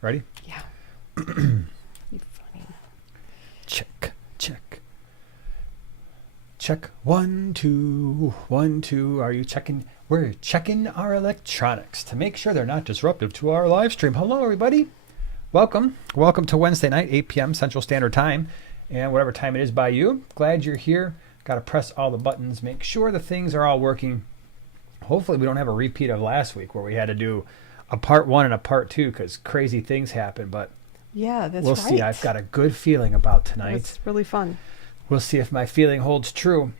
Ready? Yeah. You funny. Check, check. Check. 1, 2, 1, 2. Are you checking? We're checking our electronics to make sure they're not disruptive to our live stream. Hello, everybody. Welcome. Welcome to Wednesday night, 8 p.m. Central Standard Time. And whatever time it is by you. Glad you're here. Got to press all the buttons. Make sure the things are all working. Hopefully we don't have a repeat of last week where we had to do a part 1 and a part 2 because crazy things happen. But yeah, that's we'll right. see. I've got a good feeling about tonight. It's really fun. We'll see if my feeling holds true.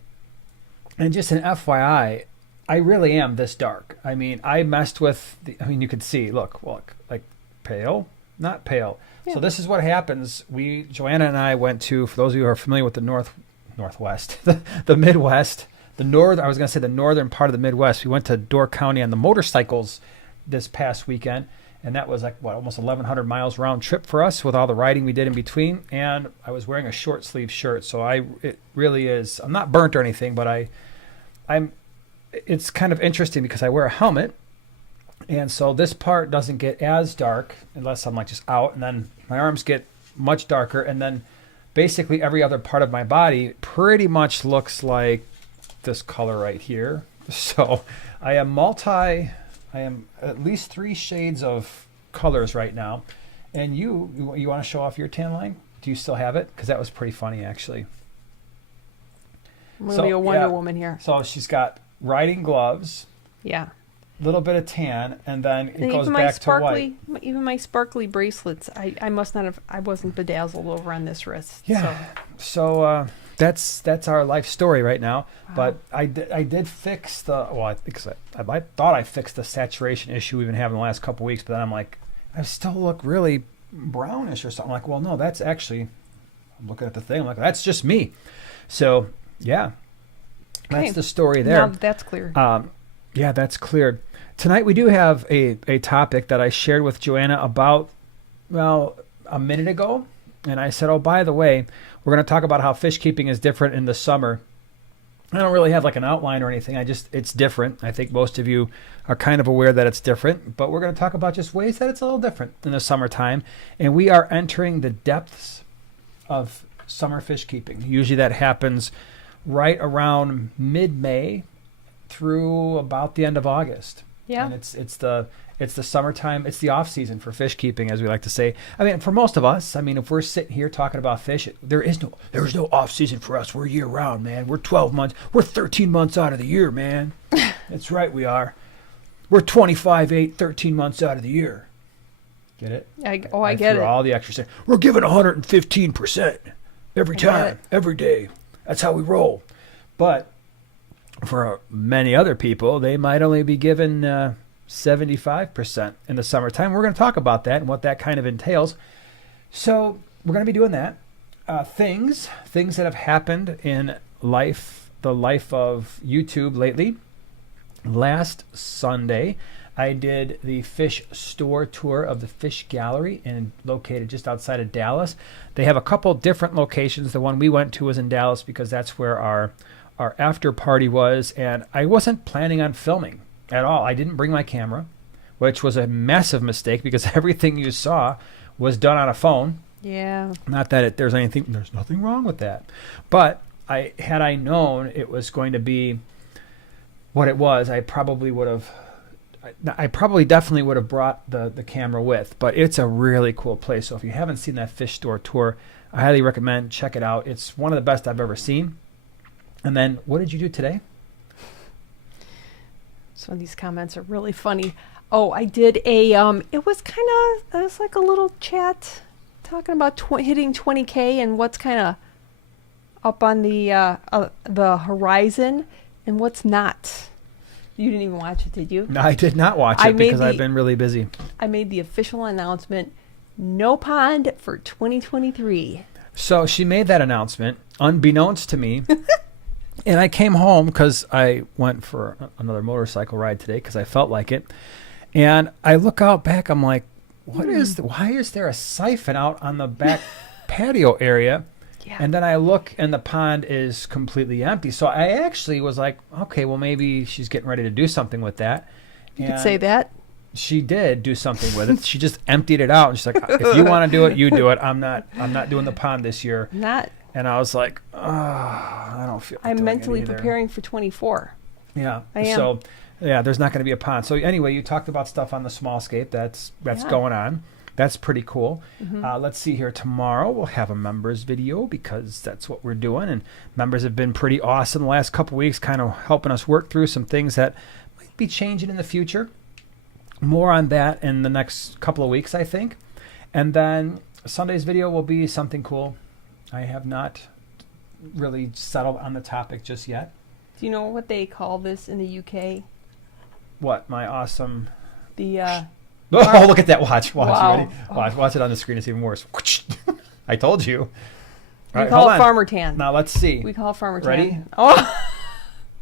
And just an FYI, I really am this dark. I mean, I messed with, you could see, look, like pale, not pale. Yeah. So this is what happens. Joanna and I went to, for those of you who are familiar with the Northwest, the Midwest, the northern part of the Midwest. We went to Door County on the motorcycles this past weekend. And that was almost 1,100 miles round trip for us with all the riding we did in between. And I was wearing a short sleeve shirt. So it really is, I'm not burnt or anything, but it's kind of interesting because I wear a helmet. And so this part doesn't get as dark unless I'm just out. And then my arms get much darker. And then basically every other part of my body pretty much looks like this color right here. So I am at least 3 shades of colors right now. And you want to show off your tan line? Do you still have it? Because that was pretty funny, actually. I'm going to be a Wonder Woman here. So she's got riding gloves. Yeah. A little bit of tan, and then it goes back to white. Even my sparkly bracelets, I must not have, I wasn't bedazzled over on this wrist. Yeah. So that's our life story right now. Wow. But I did fix I thought I fixed the saturation issue we've been having the last couple weeks, but then I'm like, I still look really brownish or something. I'm like, well, no, that's actually, I'm looking at the thing, I'm like, that's just me. So yeah, that's the story there. Now that's clear. Yeah, that's clear. Tonight we do have a topic that I shared with Joanna about, a minute ago. And I said, oh, by the way, we're going to talk about how fish keeping is different in the summer. I don't really have an outline or anything. It's different. I think most of you are kind of aware that it's different. But we're going to talk about just ways that it's a little different in the summertime. And we are entering the depths of summer fish keeping. Usually that happens right around mid-May through about the end of August. Yeah. And it's the summertime. It's the off season for fish keeping, as we like to say. I mean, for most of us, if we're sitting here talking about fish, there's no off season for us. We're year round, man. We're 12 months. We're 13 months out of the year, man. That's right, we are. We're 25, 8, 13 months out of the year. Get it? I get it. All the extra. We're giving 115% every time, every day. That's how we roll. But for many other people, they might only be given 75% in the summertime. We're going to talk about that and what that kind of entails. So we're going to be doing that. Things that have happened in the life of YouTube lately. Last Sunday, I did the fish store tour of the Fish Gallery located just outside of Dallas. They have a couple different locations. The one we went to was in Dallas because that's where our after party was, and I wasn't planning on filming at all. I didn't bring my camera, which was a massive mistake because everything you saw was done on a phone. Yeah. Not that there's nothing wrong with that. But had I known it was going to be what it was, I probably definitely would have brought the camera with. But it's a really cool place. So if you haven't seen that fish store tour, I highly recommend check it out. It's one of the best I've ever seen. And then, what did you do today? Some of these comments are really funny. Oh, I did it was like a little chat talking about hitting 20K and what's kind of up on the horizon and what's not. You didn't even watch it, did you? No, I did not watch it because I've been really busy. I made the official announcement, no pond for 2023. So she made that announcement, unbeknownst to me. And I came home because I went for another motorcycle ride today because I felt like it. And I look out back. I'm like, why is there a siphon out on the back patio area? Yeah. And then I look and the pond is completely empty. So I actually was like, okay, well, maybe she's getting ready to do something with that. You could say that. she did do something with it. She just emptied it out. And she's like, if you want to do it, you do it. I'm not doing the pond this year. Not. And I was like, oh, I don't feel like I'm doing mentally it either. preparing for 24. Yeah. I am. So, yeah, there's not going to be a pond. So anyway, you talked about stuff on the small scape. That's going on. That's pretty cool. Let's see here. Tomorrow we'll have a members video because that's what we're doing. And members have been pretty awesome the last couple weeks, kind of helping us work through some things that might be changing in the future. More on that in the next couple of weeks, I think. And then Sunday's video will be something cool. I have not really settled on the topic just yet. Do you know what they call this in the UK? What? My awesome... The... Oh, look at that. Watch. Wow. You ready? Watch it on the screen. It's even worse. I told you. We call it farmer tan. Now, let's see. We call it farmer tan. Ready? Oh,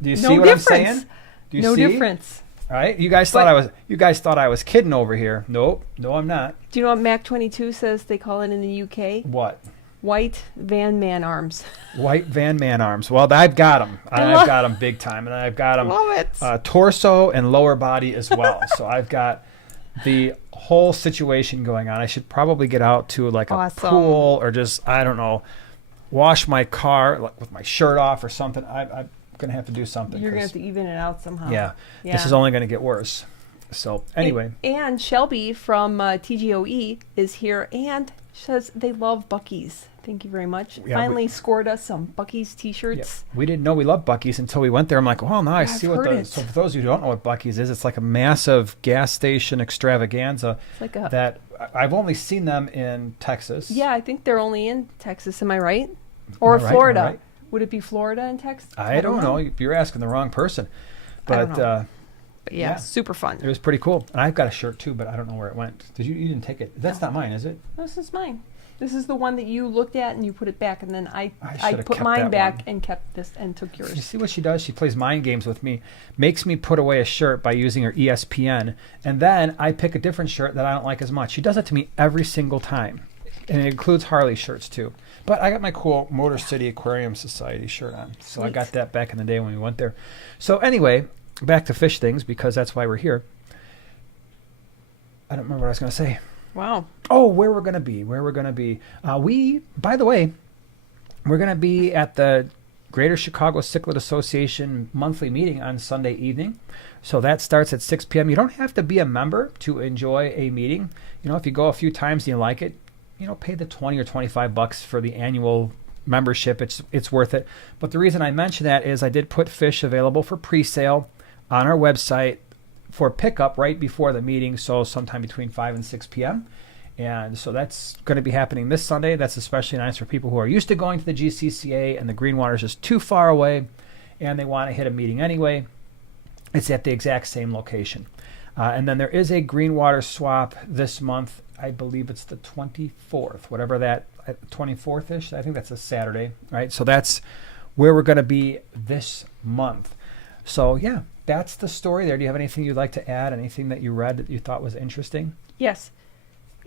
Do you no see what difference. I'm saying? Do you no see? difference. All right. You guys thought I was kidding over here. Nope. No, I'm not. Do you know what Mac 22 says they call it in the UK? What? White Van Man arms. White Van Man arms. Well, I've got them. I've got them big time. And I've got them Love it. Torso and lower body as well. So I've got the whole situation going on. I should probably get out to like a pool or just, I don't know, wash my car with my shirt off or something. I'm going to have to do something. You're going to have to even it out somehow. Yeah. This is only going to get worse. So anyway. And Shelby from TGOE is here and says they love Buc-ee's. Thank you very much. Yeah, Finally scored us some Buc-ee's t-shirts. Yeah. We didn't know we loved Buc-ee's until we went there. I'm like, well, now I see what the... So for those of you who don't know what Buc-ee's is, it's like a massive gas station extravaganza that I've only seen them in Texas. Yeah, I think they're only in Texas. Am I right? Or Florida. Right? Would it be Florida and Texas? I don't know. You're asking the wrong person. But yeah, super fun. It was pretty cool. And I've got a shirt too, but I don't know where it went. You didn't take it? That's not mine, is it? This is mine. This is the one that you looked at and you put it back, and then I put mine back and kept this and took yours. You see what she does? She plays mind games with me, makes me put away a shirt by using her ESPN, and then I pick a different shirt that I don't like as much. She does it to me every single time, and it includes Harley shirts too. But I got my cool Motor City Aquarium Society shirt on, so I got that back in the day when we went there. So anyway, back to fish things because that's why we're here. I don't remember what I was going to say. Wow. Oh, where we're going to be. By the way, we're going to be at the Greater Chicago Cichlid Association monthly meeting on Sunday evening. So that starts at 6 p.m. You don't have to be a member to enjoy a meeting. You know, if you go a few times and you like it, you know, pay the $20 or $25 for the annual membership. It's worth it. But the reason I mention that is I did put fish available for pre-sale on our website for pickup right before the meeting, so sometime between 5 and 6 p.m. And so that's going to be happening this Sunday. That's especially nice for people who are used to going to the GCCA and the green water is just too far away and they want to hit a meeting anyway. It's at the exact same location. And then there is a green water swap this month. I believe it's the 24th, whatever that, 24th-ish. I think that's a Saturday, right? So that's where we're going to be this month. So, yeah. That's the story there. Do you have anything you'd like to add? Anything that you read that you thought was interesting? Yes.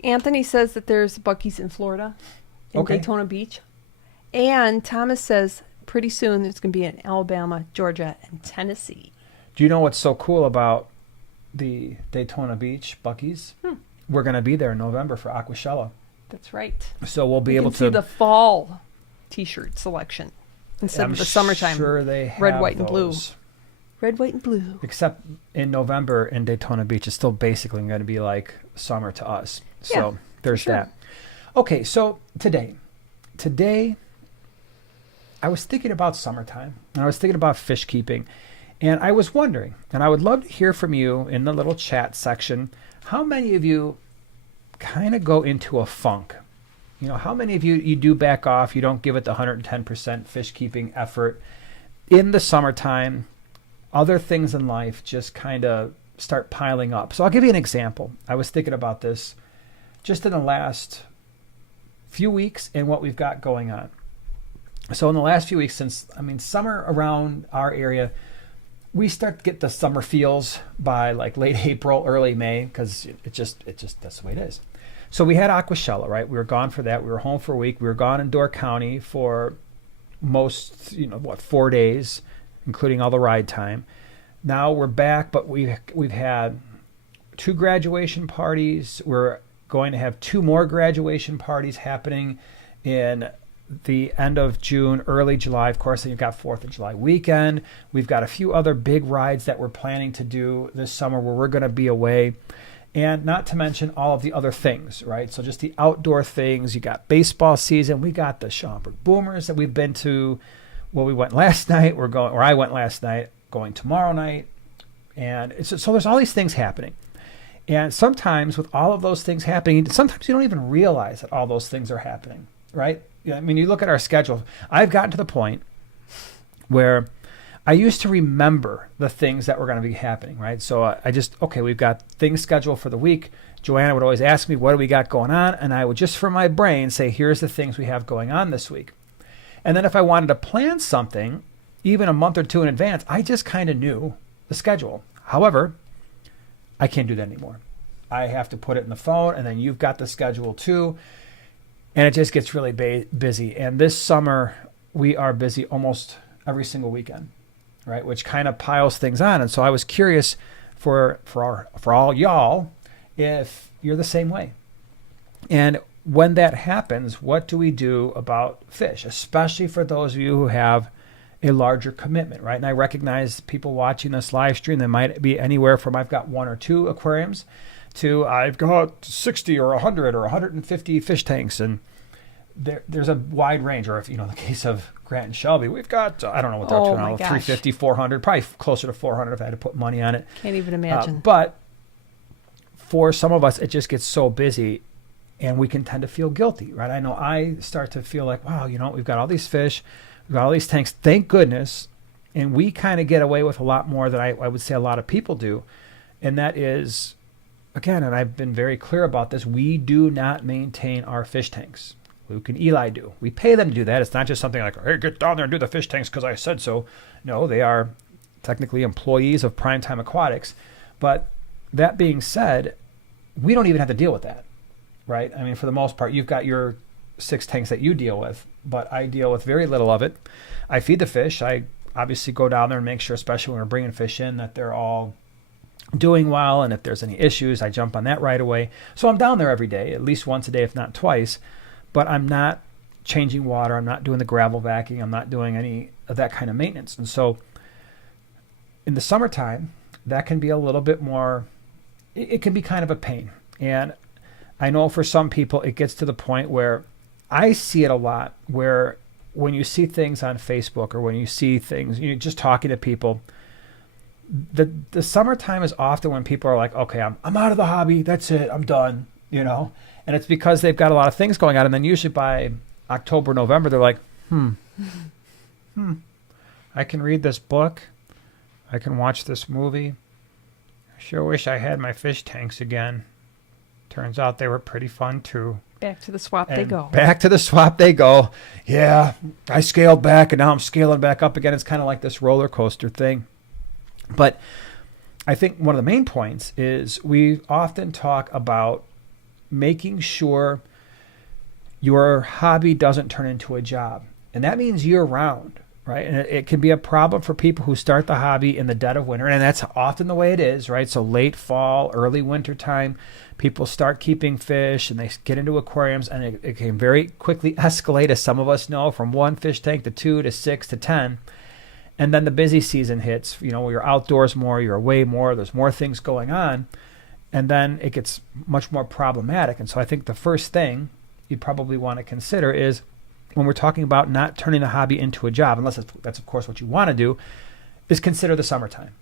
Anthony says that there's Buc-ee's in Florida, in Daytona Beach. And Thomas says pretty soon there's going to be in Alabama, Georgia, and Tennessee. Do you know what's so cool about the Daytona Beach Buc-ee's? We're going to be there in November for Aquashella. That's right. So we'll be able to see the fall T-shirt selection instead of the summertime. Sure they have red, white, and blue. those. Red, white, and blue. Except in November in Daytona Beach, it's still basically going to be like summer to us. So there's that. Okay, so today, I was thinking about summertime, and I was thinking about fish keeping, and I was wondering, and I would love to hear from you in the little chat section, how many of you kind of go into a funk? You know, how many of you do back off, you don't give it the 110% fish keeping effort in the summertime? Other things in life just kind of start piling up. So I'll give you an example. I was thinking about this just in the last few weeks and what we've got going on. So in the last few weeks, since, summer around our area, we start to get the summer feels by like late April, early May, because it just that's the way it is. So we had Aquashella, right? We were gone for that. We were home for a week. We were gone in Door County for most, 4 days, including all the ride time. Now we're back, but we've had 2 graduation parties. We're going to have 2 more graduation parties happening in the end of June, early July. Of course, then you've got 4th of July weekend. We've got a few other big rides that we're planning to do this summer where we're going to be away. And not to mention all of the other things, right? So just the outdoor things. You got baseball season. We got the Schaumburg Boomers that we've been to. Well, we went last night. I went last night, going tomorrow night. And so there's all these things happening. And sometimes with all of those things happening, sometimes you don't even realize that all those things are happening, right? I mean, you look at our schedule. I've gotten to the point where I used to remember the things that were going to be happening, right? So we've got things scheduled for the week. Joanna would always ask me, what do we got going on? And I would just from my brain say, here's the things we have going on this week. And then if I wanted to plan something, even a month or 2 in advance, I just kind of knew the schedule. However, I can't do that anymore. I have to put it in the phone, and then you've got the schedule too. And it just gets really busy. And this summer, we are busy almost every single weekend, right? Which kind of piles things on. And so I was curious for all y'all if you're the same way. And when that happens, what do we do about fish, especially for those of you who have a larger commitment, right? And I recognize people watching this live stream, they might be anywhere from I've got 1 or 2 aquariums to I've got 60 or 100 or 150 fish tanks. And there's a wide range. Or if, in the case of Grant and Shelby, we've got, I don't know what they're up to now, 350, 400, probably closer to 400 if I had to put money on it. Can't even imagine. But for some of us, it just gets so busy and we can tend to feel guilty, right? I know I start to feel like, wow, we've got all these fish, we've got all these tanks, thank goodness. And we kind of get away with a lot more than I would say a lot of people do. And that is, again, and I've been very clear about this, we do not maintain our fish tanks. Luke and Eli do. We pay them to do that. It's not just something like, hey, get down there and do the fish tanks because I said so. No, they are technically employees of Primetime Aquatics. But that being said, we don't even have to deal with that, right? I mean, for the most part, you've got your 6 tanks that you deal with, but I deal with very little of it. I feed the fish. I obviously go down there and make sure, especially when we're bringing fish in, that they're all doing well. And if there's any issues, I jump on that right away. So I'm down there every day, at least once a day, if not twice. But I'm not changing water. I'm not doing the gravel vacuuming. I'm not doing any of that kind of maintenance. And so in the summertime, that can be a little bit more, it can be kind of a pain. And I know for some people, it gets to the point where I see it a lot, where when you see things on Facebook or when you see things, you're just talking to people, the summertime is often when people are like, okay, I'm out of the hobby. That's it. I'm done, And it's because they've got a lot of things going on. And then usually by October, November, they're like, I can read this book. I can watch this movie. I sure wish I had my fish tanks again. Turns out they were pretty fun too. Back to the swap they go. Back to the swap they go. Yeah, I scaled back and now I'm scaling back up again. It's kind of like this roller coaster thing. But I think one of the main points is we often talk about making sure your hobby doesn't turn into a job. And that means year round, right? And it can be a problem for people who start the hobby in the dead of winter. And that's often the way it is, right? So late fall, early winter time, people start keeping fish and they get into aquariums, and it can very quickly escalate, as some of us know, from 1 fish tank to 2 to 6 to 10. And then the busy season hits, you're outdoors more, you're away more, there's more things going on. And then it gets much more problematic. And so I think the first thing you'd probably want to consider is, when we're talking about not turning the hobby into a job, unless that's of course what you want to do, is consider the summertime.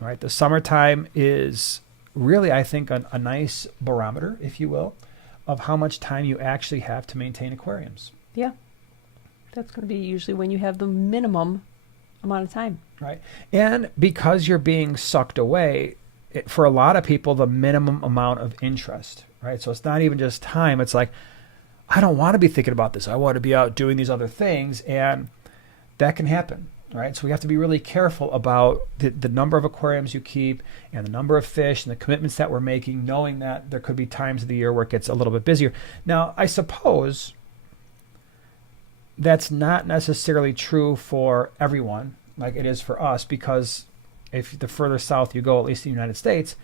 All right, the summertime is really, I think, a nice barometer, if you will, of how much time you actually have to maintain aquariums. Yeah, that's going to be usually when you have the minimum amount of time. Right, and because you're being sucked away, for a lot of people, the minimum amount of interest, right? So it's not even just time. It's like, I don't want to be thinking about this. I want to be out doing these other things. And that can happen, right? So we have to be really careful about the number of aquariums you keep and the number of fish and the commitments that we're making, knowing that there could be times of the year where it gets a little bit busier. Now, I suppose that's not necessarily true for everyone like it is for us, because if the further south you go, at least in the United States,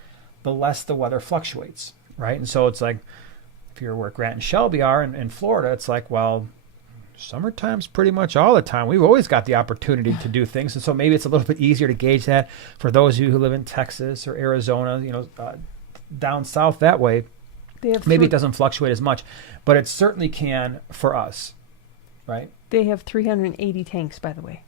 the less the weather fluctuates, right? And so it's like, if you're where Grant and Shelby are in Florida, it's like, well, summertime's pretty much all the time. We've always got the opportunity to do things. And so maybe it's a little bit easier to gauge that for those of you who live in Texas or Arizona, down south that way. Maybe it doesn't fluctuate as much, but it certainly can for us, right? They have 380 tanks, by the way.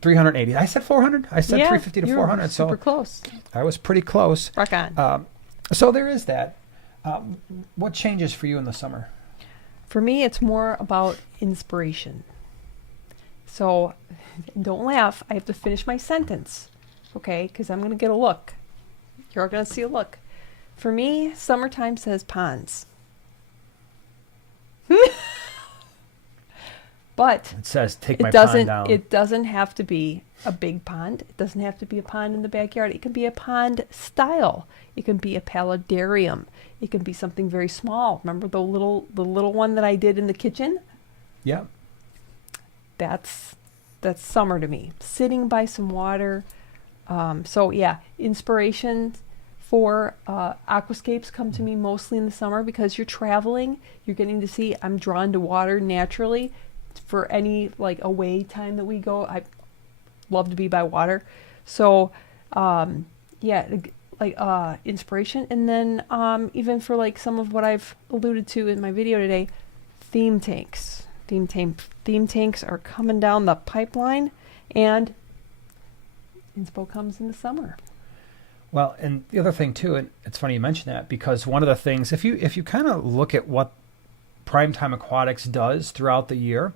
380. I said 400. I said 350 to 400. Super close. I was pretty close. Rock on. So there is that. What changes for you in the summer? For me, it's more about inspiration. So don't laugh. I have to finish my sentence, okay? Because I'm going to get a look. You're going to see a look. For me, summertime says ponds. But it says take my pond down. It doesn't have to be a big pond. It doesn't have to be a pond in the backyard. It can be a pond style. It can be a paludarium. It can be something very small. Remember the little one that I did in the kitchen? Yeah. That's summer to me. Sitting by some water. So yeah, inspiration for aquascapes come to me mostly in the summer because you're traveling. You're getting to see. I'm drawn to water naturally. For any like away time that we go, I love to be by water. So inspiration, and then even for like some of what I've alluded to in my video today, theme tanks. Theme tanks are coming down the pipeline, and inspo comes in the summer. Well, and the other thing too, and it's funny you mention that, because one of the things, if you kind of look at what Primetime Aquatics does throughout the year,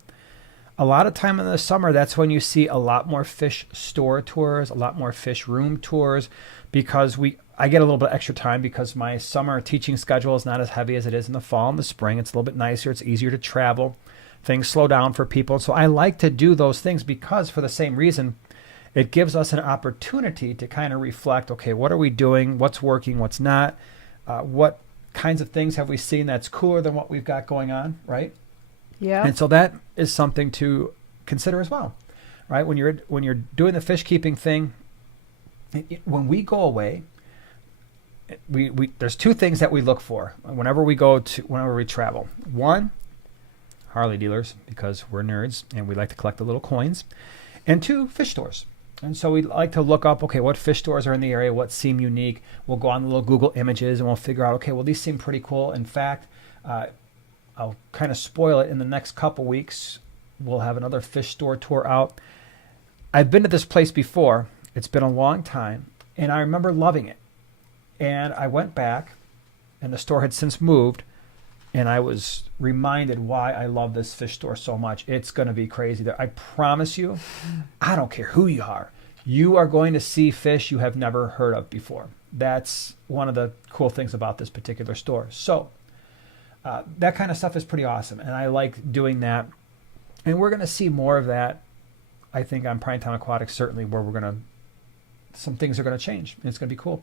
a lot of time in the summer, that's when you see a lot more fish store tours, a lot more fish room tours, because I get a little bit extra time because my summer teaching schedule is not as heavy as it is in the fall and the spring. It's a little bit nicer. It's easier to travel. Things slow down for people. So I like to do those things because for the same reason, it gives us an opportunity to kind of reflect, okay, what are we doing? What's working? What's not? What kinds of things have we seen that's cooler than what we've got going on, right? Yeah. And so that is something to consider as well, right? When you're doing the fish keeping thing, when we go away, we there's two things that we look for whenever we travel. One, Harley dealers, because we're nerds and we like to collect the little coins, and two, fish stores. And so we like to look up, okay, what fish stores are in the area, what seem unique. We'll go on the little Google images and we'll figure out, okay, well, these seem pretty cool. In fact, I'll kind of spoil it. In the next couple weeks, we'll have another fish store tour out. I've been to this place before. It's been a long time, and I remember loving it. And I went back, and the store had since moved, and I was reminded why I love this fish store so much. It's going to be crazy there. I promise you, I don't care who you are. You are going to see fish you have never heard of before. That's one of the cool things about this particular store. So that kind of stuff is pretty awesome, and I like doing that. And we're going to see more of that, I think, on Primetime Aquatics, certainly, where some things are going to change. And it's going to be cool.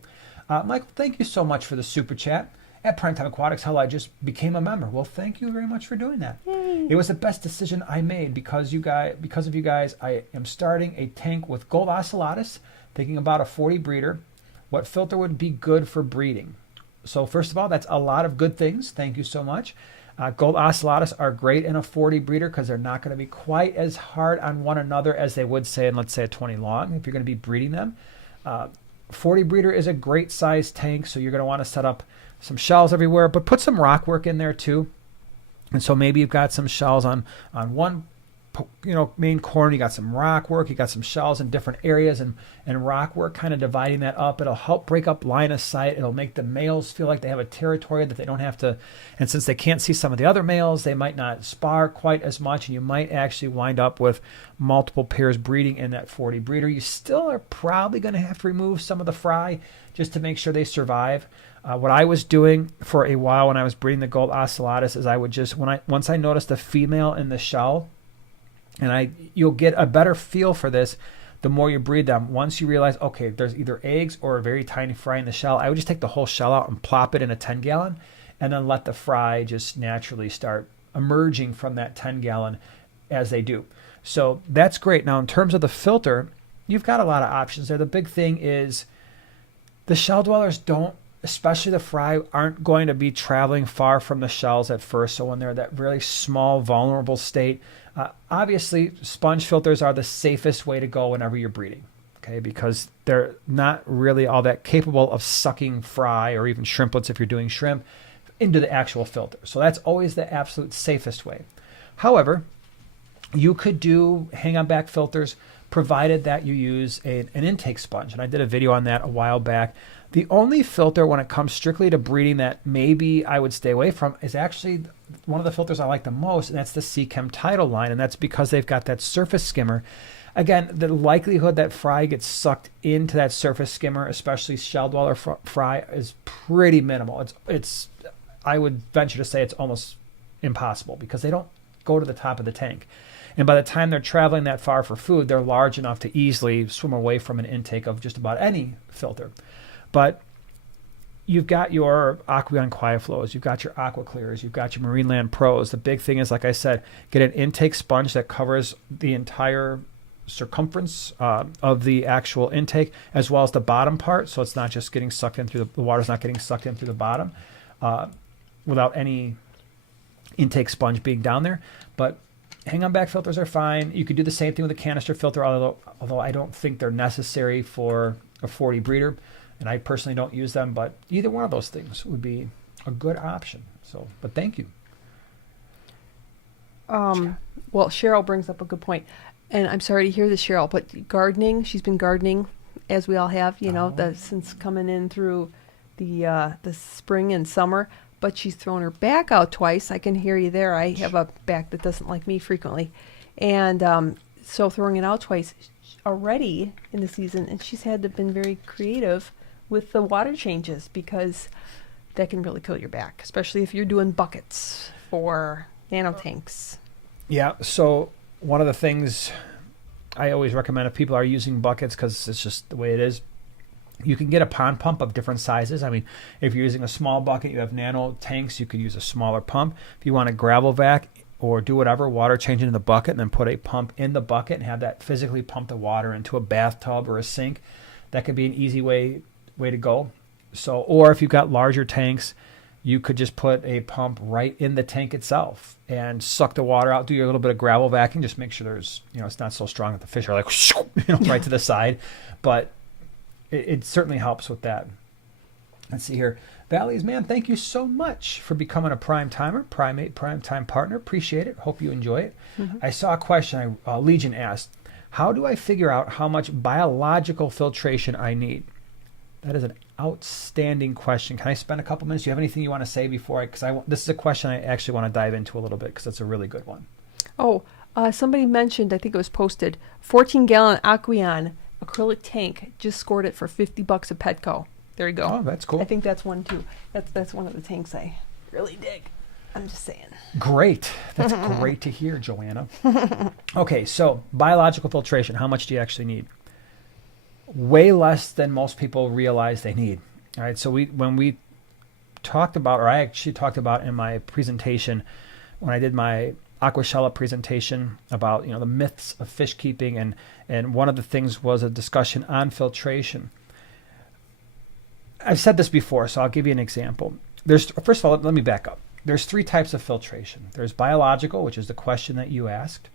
Michael, thank you so much for the super chat at Primetime Aquatics. Hell, I just became a member. Well, thank you very much for doing that. Yay. It was the best decision I made because of you guys. I am starting a tank with gold ocellatus, thinking about a 40 breeder. What filter would be good for breeding? So first of all, that's a lot of good things. Thank you so much. Gold ocellatus are great in a 40 breeder because they're not going to be quite as hard on one another as they would say in, let's say, a 20 long if you're going to be breeding them. 40 breeder is a great size tank, so you're going to want to set up some shells everywhere, but put some rock work in there too. And so maybe you've got some shells on one main corner, you got some rock work, you got some shells in different areas, and rock work, kind of dividing that up. It'll help break up line of sight. It'll make the males feel like they have a territory that they don't have to, and since they can't see some of the other males, they might not spar quite as much, and you might actually wind up with multiple pairs breeding in that 40 breeder. You still are probably going to have to remove some of the fry just to make sure they survive. What I was doing for a while when I was breeding the gold ocellatus is I would just, once I noticed a female in the shell, and you'll get a better feel for this the more you breed them. Once you realize, okay, there's either eggs or a very tiny fry in the shell, I would just take the whole shell out and plop it in a 10-gallon and then let the fry just naturally start emerging from that 10-gallon as they do. So that's great. Now, in terms of the filter, you've got a lot of options there. The big thing is the shell dwellers don't especially the fry, aren't going to be traveling far from the shells at first. So when they're that really small, vulnerable state, obviously sponge filters are the safest way to go whenever you're breeding, okay? Because they're not really all that capable of sucking fry or even shrimplets if you're doing shrimp into the actual filter. So that's always the absolute safest way. However, you could do hang-on back filters provided that you use an intake sponge. And I did a video on that a while back. The only filter when it comes strictly to breeding that maybe I would stay away from is actually one of the filters I like the most, and that's the Seachem Tidal line, and that's because they've got that surface skimmer. Again, the likelihood that fry gets sucked into that surface skimmer, especially shell dweller fry, is pretty minimal. It's I would venture to say it's almost impossible because they don't go to the top of the tank. And by the time they're traveling that far for food, they're large enough to easily swim away from an intake of just about any filter. But you've got your Aqueon Quiet Flows, you've got your Aqua Clears, you've got your Marineland Pros. The big thing is, like I said, get an intake sponge that covers the entire circumference of the actual intake, as well as the bottom part, so it's not just getting sucked in through the water's not getting sucked in through the bottom without any intake sponge being down there. But hang-on back filters are fine. You could do the same thing with a canister filter, although I don't think they're necessary for a 40 breeder, and I personally don't use them, but either one of those things would be a good option. So, but thank you. Well, Cheryl brings up a good point, and I'm sorry to hear this, Cheryl, but gardening, she's been gardening, as we all have, since coming in through the spring and summer, but she's thrown her back out twice. I can hear you there. I have a back that doesn't like me frequently. And so throwing it out twice already in the season, and she's had to been very creative with the water changes because that can really kill your back, especially if you're doing buckets for nano tanks. Yeah, so one of the things I always recommend if people are using buckets, because it's just the way it is, you can get a pond pump of different sizes. I mean, if you're using a small bucket, you have nano tanks, you could use a smaller pump. If you want a gravel vac or do whatever, water change into the bucket and then put a pump in the bucket and have that physically pump the water into a bathtub or a sink, that could be an easy way to go. So, or if you've got larger tanks, you could just put a pump right in the tank itself and suck the water out, do your little bit of gravel vacuum, just make sure there's, it's not so strong that the fish are like, right to the side. But it certainly helps with that. Let's see here. Valleys, man, thank you so much for becoming a prime timer, prime time partner. Appreciate it. Hope you enjoy it. Mm-hmm. I saw a question Legion asked, how do I figure out how much biological filtration I need? That is an outstanding question. Can I spend a couple minutes? Do you have anything you want to say before this is a question I actually want to dive into a little bit because it's a really good one. Oh, somebody mentioned, I think it was posted, 14-gallon Aqueon acrylic tank, just scored it for $50 at Petco. There you go. Oh, that's cool. I think that's one too. That's one of the tanks I really dig. I'm just saying. Great. That's great to hear, Joanna. Okay, so biological filtration, how much do you actually need? Way less than most people realize they need. All right, so when we talked about, or I actually talked about in my presentation, when I did my Aquashella presentation about the myths of fish keeping, and one of the things was a discussion on filtration. I've said this before, so I'll give you an example. First of all, let me back up. There's 3 types of filtration. There's biological, which is the question that you asked.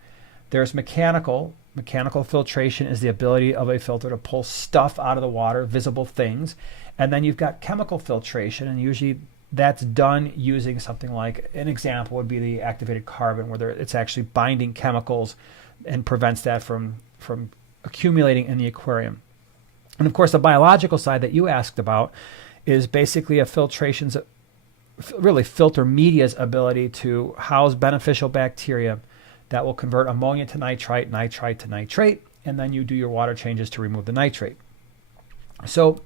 There's mechanical. Mechanical filtration is the ability of a filter to pull stuff out of the water, visible things. And then you've got chemical filtration, and usually that's done using something like, an example would be the activated carbon, where it's actually binding chemicals and prevents that from accumulating in the aquarium. And of course, the biological side that you asked about is basically a filter media's ability to house beneficial bacteria that will convert ammonia to nitrite, nitrite to nitrate, and then you do your water changes to remove the nitrate. So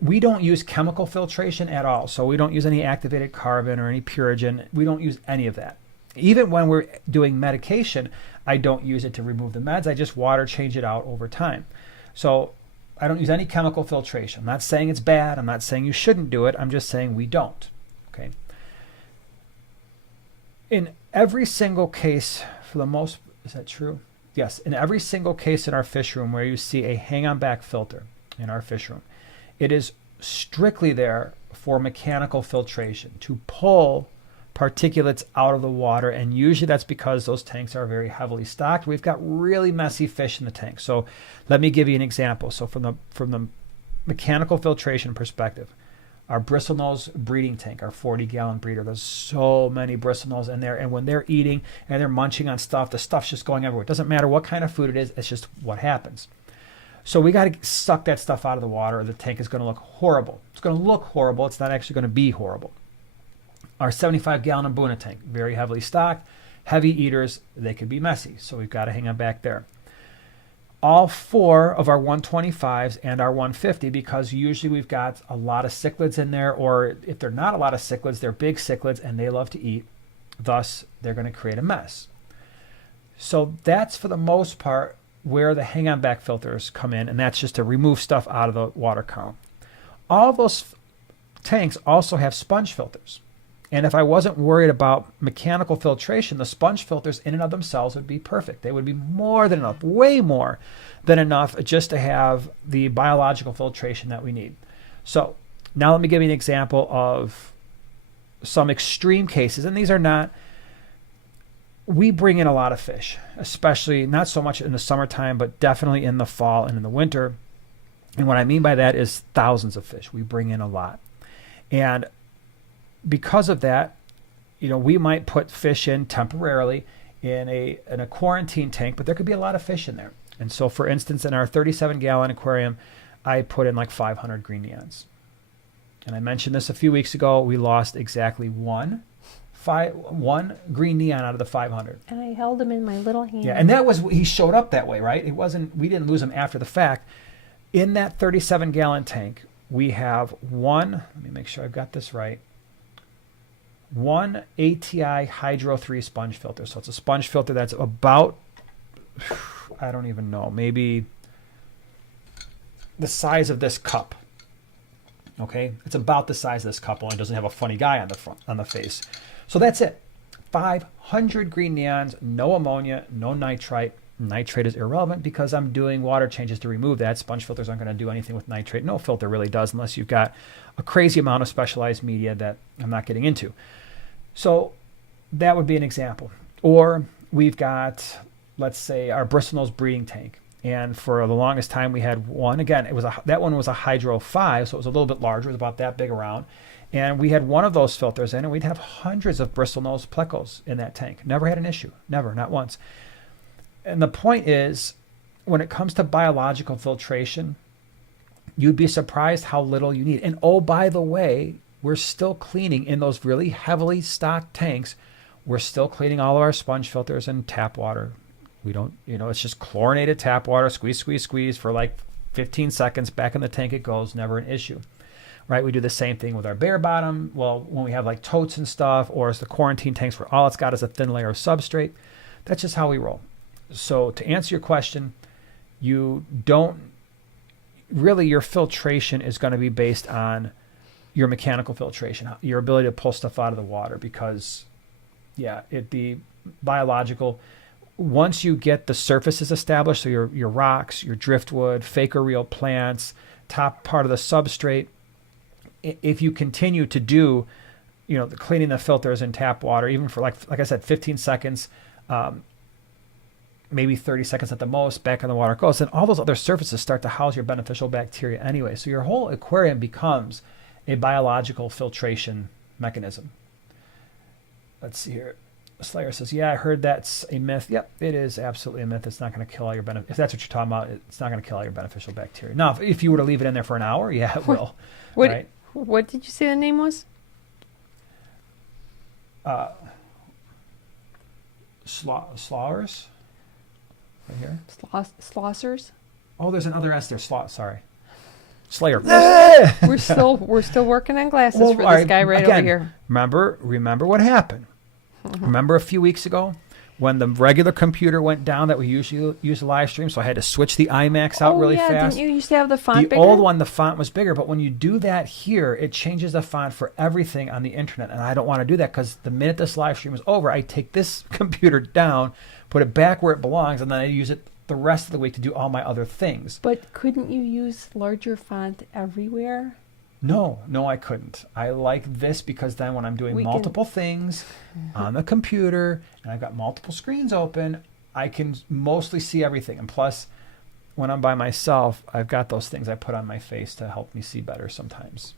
we don't use chemical filtration at all. So we don't use any activated carbon or any purigen. We don't use any of that. Even when we're doing medication, I don't use it to remove the meds. I just water change it out over time. So I don't use any chemical filtration. I'm not saying it's bad. I'm not saying you shouldn't do it. I'm just saying we don't. Okay. In every single case, is that true? Yes. In every single case in our fish room where you see a hang-on back filter in our fish room, it is strictly there for mechanical filtration, to pull particulates out of the water, and usually that's because those tanks are very heavily stocked. We've got really messy fish in the tank. So let me give you an example. So from the mechanical filtration perspective, our bristlenose breeding tank, our 40-gallon breeder, there's so many bristlenose in there, and when they're eating and they're munching on stuff, the stuff's just going everywhere. It doesn't matter what kind of food it is, it's just what happens. So we got to suck that stuff out of the water, or the tank is going to look horrible. It's going to look horrible. It's not actually going to be horrible. Our 75-gallon Abuna tank, very heavily stocked, heavy eaters, they could be messy, so we've got to hang them back there. All 4 of our 125s and our 150, because usually we've got a lot of cichlids in there, or if they're not a lot of cichlids, they're big cichlids and they love to eat. Thus, they're going to create a mess. So that's, for the most part, where the hang-on back filters come in, and that's just to remove stuff out of the water column. All of those tanks also have sponge filters. And if I wasn't worried about mechanical filtration, the sponge filters in and of themselves would be perfect. They would be more than enough, way more than enough, just to have the biological filtration that we need. So now let me give you an example of some extreme cases. And these are not, we bring in a lot of fish, especially not so much in the summertime, but definitely in the fall and in the winter. And what I mean by that is thousands of fish. We bring in a lot. And because of that, we might put fish in temporarily in a quarantine tank, but there could be a lot of fish in there. And so, for instance, in our 37-gallon aquarium, I put in like 500 green neons. And I mentioned this a few weeks ago. We lost exactly one green neon out of the 500. And I held him in my little hand. Yeah, and that was, he showed up that way, right? We didn't lose him after the fact. In that 37-gallon tank, we have let me make sure I've got this right, one ATI Hydro 3 sponge filter. So it's a sponge filter that's about, I don't even know, maybe the size of this cup. Okay, it's about the size of this cup, only it doesn't have a funny guy on the face. So that's it. 500 green neons, no ammonia, no nitrite. Nitrate is irrelevant because I'm doing water changes to remove that. Sponge filters aren't going to do anything with nitrate. No filter really does, unless you've got a crazy amount of specialized media that I'm not getting into. So that would be an example. Or we've got, let's say, our bristlenose breeding tank. And for the longest time, we had one. Again, that one was a Hydro 5, so it was a little bit larger. It was about that big around. And we had one of those filters in, and we'd have hundreds of bristlenose plecos in that tank. Never had an issue. Never, not once. And the point is, when it comes to biological filtration, you'd be surprised how little you need. And oh, by the way, we're still cleaning in those really heavily stocked tanks. We're still cleaning all of our sponge filters and tap water. We don't, it's just chlorinated tap water, squeeze, squeeze, squeeze for like 15 seconds. Back in the tank it goes, never an issue. Right? We do the same thing with our bare bottom. Well, when we have like totes and stuff, or it's the quarantine tanks where all it's got is a thin layer of substrate. That's just how we roll. So to answer your question, your filtration is going to be based on your mechanical filtration, your ability to pull stuff out of the water, because the biological, once you get the surfaces established, so your rocks, your driftwood, fake or real plants, top part of the substrate, if you continue to do, the cleaning the filters and tap water, even for like I said, 15 seconds, maybe 30 seconds at the most, back in the water it goes, then all those other surfaces start to house your beneficial bacteria anyway. So your whole aquarium becomes a biological filtration mechanism. Let's see here. Slayer says, yeah, I heard that's a myth. Yep, it is absolutely a myth. It's not going to kill all your if that's what you're talking about, it's not going to kill all your beneficial bacteria. Now, if you were to leave it in there for an hour, yeah, it will. Right? What did you say the name was? Slawers? Right here. Slossers? Oh, there's another S there. Sorry. Slayer. We're still working on glasses for this guy over here. Remember what happened. Remember a few weeks ago when the regular computer went down that we usually use a live stream, so I had to switch the IMAX out really fast. Didn't you used to have the font bigger? The old one, the font was bigger, but when you do that here, it changes the font for everything on the internet, and I don't want to do that because the minute this live stream is over, I take this computer down, put it back where it belongs, and then I use it the rest of the week to do all my other things. But couldn't you use larger font everywhere? No, no, I couldn't. I like this because then when I'm doing We can- multiple things on the computer and I've got multiple screens open, I can mostly see everything. And plus, when I'm by myself, I've got those things I put on my face to help me see better sometimes.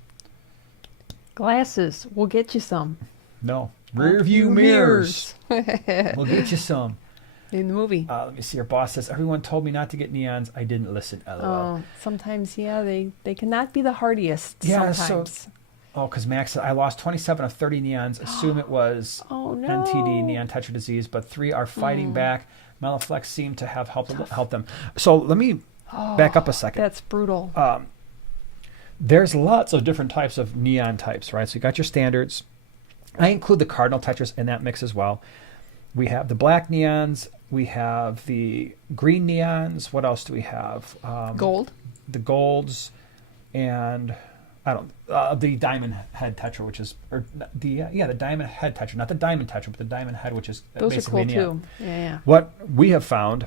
Glasses. We'll get you some. No, rear view mirrors. We'll get you some. In the movie. Let me see. Your boss says, everyone told me not to get neons. I didn't listen. LOL. Oh, sometimes, yeah, they cannot be the hardiest. Yeah, sometimes. Oh, because Max said, I lost 27 of 30 neons. Assume it was Oh no. NTD, neon tetra disease, but 3 are fighting back. Melaflex seemed to have helped them. So let me back up a second. That's brutal. There's lots of different types of neon types, right? So you got your standards. I include the cardinal tetras in that mix as well. We have the black neons. We have the green neons. What else do we have? Gold. The golds, and I don't the diamond head tetra, which is the diamond head tetra, not the diamond tetra, but the diamond head, which is Those are basically cool neon. too. Yeah. What we have found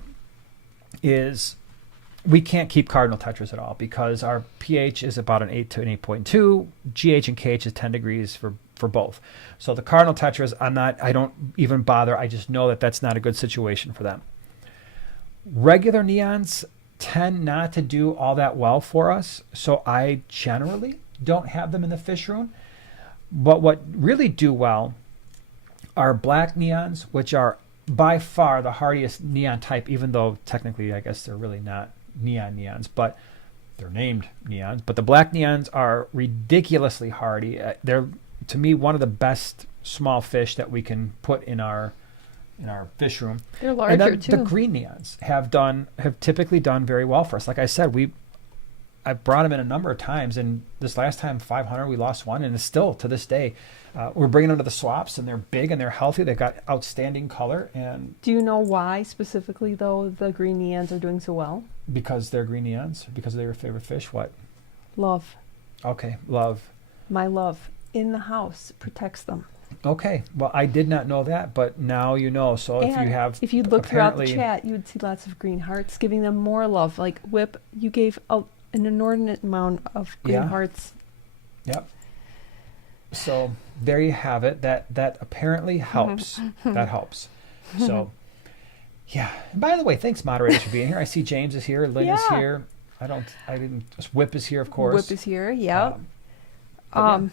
is we can't keep cardinal tetras at all because our pH is about an 8 to an 8.2. GH and KH is 10 degrees for both. So the cardinal tetras, I don't even bother. I just know that that's not a good situation for them. Regular neons tend not to do all that well for us. So I generally don't have them in the fish room. But what really do well are black neons, which are by far the hardiest neon type, even though technically I guess they're really not neons, but they're named neons. But the black neons are ridiculously hardy. They're, to me, one of the best small fish that we can put in our fish room. They're And larger then too. the green neons have typically done very well for us. Like I said, I've brought them in a number of times, and this last time 500 we lost one, and it's still to this day we're bringing them to the swaps, and they're big and they're healthy. They've got outstanding color, and Do you know why specifically though the green neons are doing so well? because they're green neons, because they're your favorite fish. What? Love. Okay, love. My love in the house protects them. Okay, well, I did not know that, but now you know. So And if you look throughout the apparently- chat, you would see lots of green hearts, giving them more love. Like Whip, you gave an inordinate amount of green Yeah. hearts. Yep. So there you have it. That apparently helps. That helps. So, yeah. And by the way, thanks moderators for being here. I see James is here. Lynn is Yeah. here. Whip is here, of course. Whip is here. Yep. But yeah.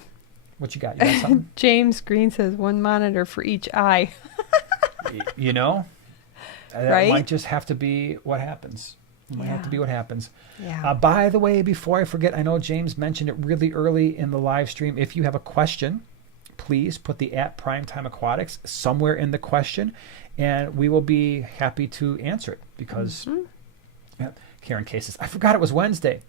What you got? You got something? James Green says one monitor for each eye. You know, that Right? might just have to be what happens. It might have to Yeah. be what happens. Yeah. By the way, before I forget, I know James mentioned it really early in the live stream. If you have a question, please put the @Primetime Aquatics somewhere in the question, and we will be happy to answer it because yeah, Karen K says, I forgot it was Wednesday.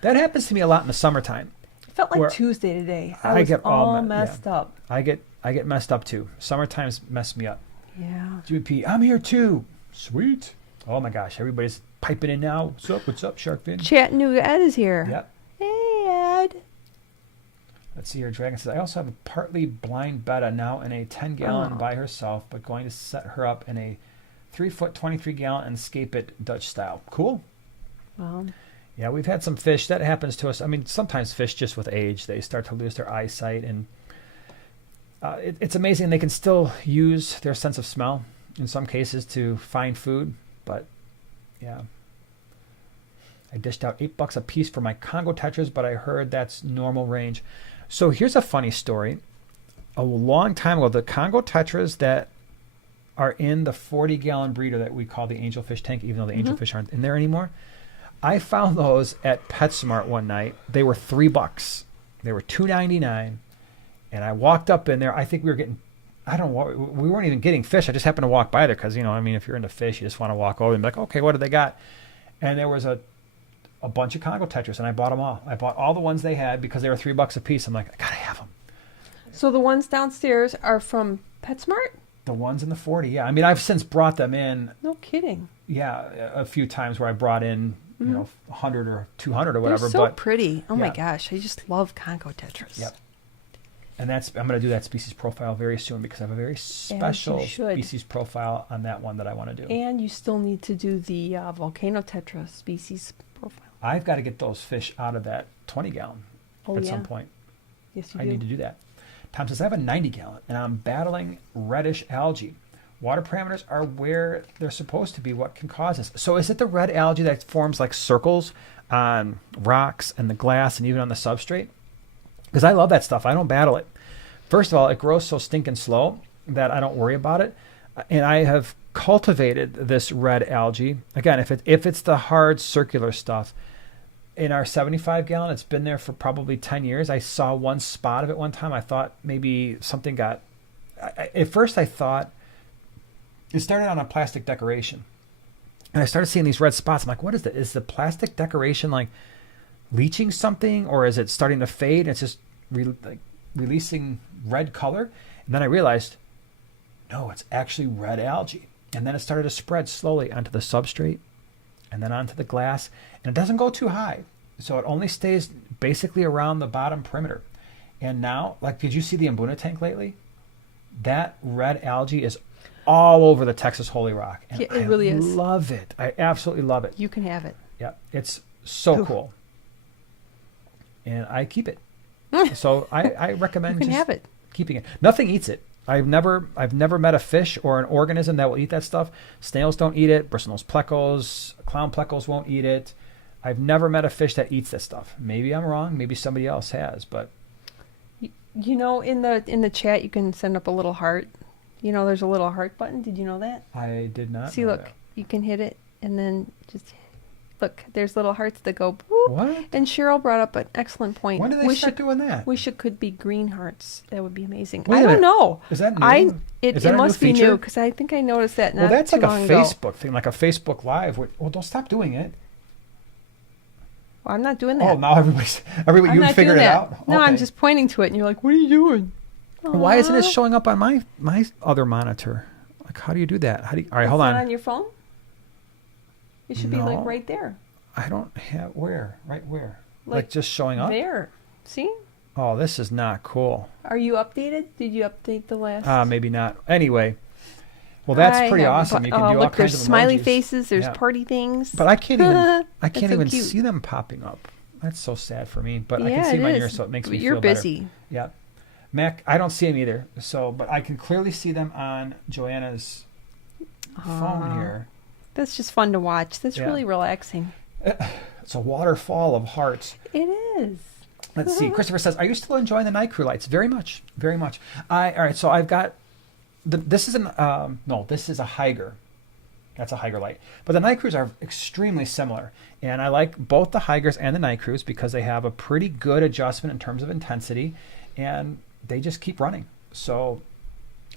That happens to me a lot in the summertime. It felt like where Tuesday today. I I was get all all me- messed up. I get messed up too. Summertime's mess me up. Yeah. GP, I'm here too. Sweet. Oh my gosh, everybody's piping in now. What's up? What's up, Sharkfin? Chattanooga Ed is here. Yep. Hey, Ed. Let's see here. Dragon says, I also have a partly blind Betta now in a 10-gallon Oh. by herself, but going to set her up in a 3-foot, 23-gallon and scape it Dutch style. Cool. Well, Yeah, we've had some fish. That happens to us. I mean, sometimes fish just with age, they start to lose their eyesight. And it's amazing. They can still use their sense of smell in some cases to find food. But, yeah. I dished out $8 a piece for my Congo tetras, but I heard that's normal range. So here's a funny story. A long time ago, the Congo tetras that are in the 40-gallon breeder that we call the angelfish tank, even though the angelfish aren't in there anymore, I found those at PetSmart one night. They were $3. They were $2.99, and I walked up in there. I think we were getting, I don't know, we weren't even getting fish. I just happened to walk by there because, I mean, if you're into fish, you just want to walk over and be like, okay, what do they got? And there was a bunch of Congo tetras, and I bought them all. I bought all the ones they had because they were $3 a piece. I'm like, I gotta have them. so the ones downstairs are from PetSmart? The ones in the 40, yeah. I mean, I've since brought them in, No kidding. yeah, a few times where I brought in, 100 or 200 or whatever. They're so but pretty. Oh my yeah. gosh, I just love Congo tetras. Yep. And I'm going to do that species profile very soon because I have a very special should. species profile on that one that I want to do. And you still need to do the volcano tetra species profile. I've got to get those fish out of that 20-gallon. Oh, at yeah. some point. Yes, you I do. need to do that. Tom says, I have a 90 gallon and I'm battling reddish algae. Water parameters are where they're supposed to be. What can cause this? So is it the red algae that forms like circles on rocks and the glass and even on the substrate? Because I love that stuff. I don't battle it. First of all, it grows so stinking slow that I don't worry about it. And I have cultivated this red algae. Again, if it's the hard circular stuff, in our 75 gallon, it's been there for probably 10 years. I saw one spot of it one time. I thought maybe something got... at first I thought it started on a plastic decoration. And I started seeing these red spots. I'm like, what is that? Is the plastic decoration like leaching something, or is it starting to fade and it's just releasing red color? And then I realized, no, it's actually red algae. And then it started to spread slowly onto the substrate and then onto the glass. And it doesn't go too high. So it only stays basically around the bottom perimeter. And now, like, did you see the Mbuna tank lately? That red algae is all over the Texas Holy Rock. And Yeah, it really is. I love it. I absolutely love it. You can have it. Yeah, it's so Oof. cool. And I keep it. So I recommend You can just have it. keeping it. Nothing eats it. I've never met a fish or an organism that will eat that stuff. Snails don't eat it. Bristlenose plecos, clown plecos won't eat it. I've never met a fish that eats this stuff. Maybe I'm wrong. Maybe somebody else has, but You know, in the chat, you can send up a little heart. You know, there's a little heart button. Did you know that? I did not. See, know look, that. you can hit it, and then just look. There's little hearts that go boop. What? And Cheryl brought up an excellent point. When did they start doing that? Could be green hearts. That would be amazing. Wait a I don't minute. know. Is that new? It Is that a new must be feature? new because I think I noticed that not Well, that's too like a long ago. Facebook thing, like a Facebook Live. Well, don't stop doing it. Well, I'm not doing that. Oh, now everybody, I'm you not figured doing it that. out? No, I'm Okay. just pointing to it, and you're like, "What are you doing?" Why isn't it Aw. showing up on my other monitor? Like, how do you do that? How do you, all right, It's hold not on. on your phone. It should be like No. right there. I don't have where? Right where? Like Like just showing up? There. See? Oh, this is not cool. Are you updated? Did you update the last? Maybe not. Anyway, well, that's I pretty have- awesome. You can do all look, kinds there's of smiley emojis. faces. There's Yeah. party things. But I can't even. I That's can't so even cute. see them popping up. That's so sad for me. But I Yeah, can see it mine is. here, so it makes But me you're feel better. busy. Yeah. Mac, I don't see them either. So, but I can clearly see them on Joanna's phone Aw. here. That's just fun to watch. That's Yeah. really relaxing. It's a waterfall of hearts. It is. Let's see. Christopher says, "Are you still enjoying the night crew lights?" Very much, very much. All right. So I've got this is this is a Higer. That's a Higer light. But the night crews are extremely similar, and I like both the Higers and the night crews because they have a pretty good adjustment in terms of intensity, and they just keep running. So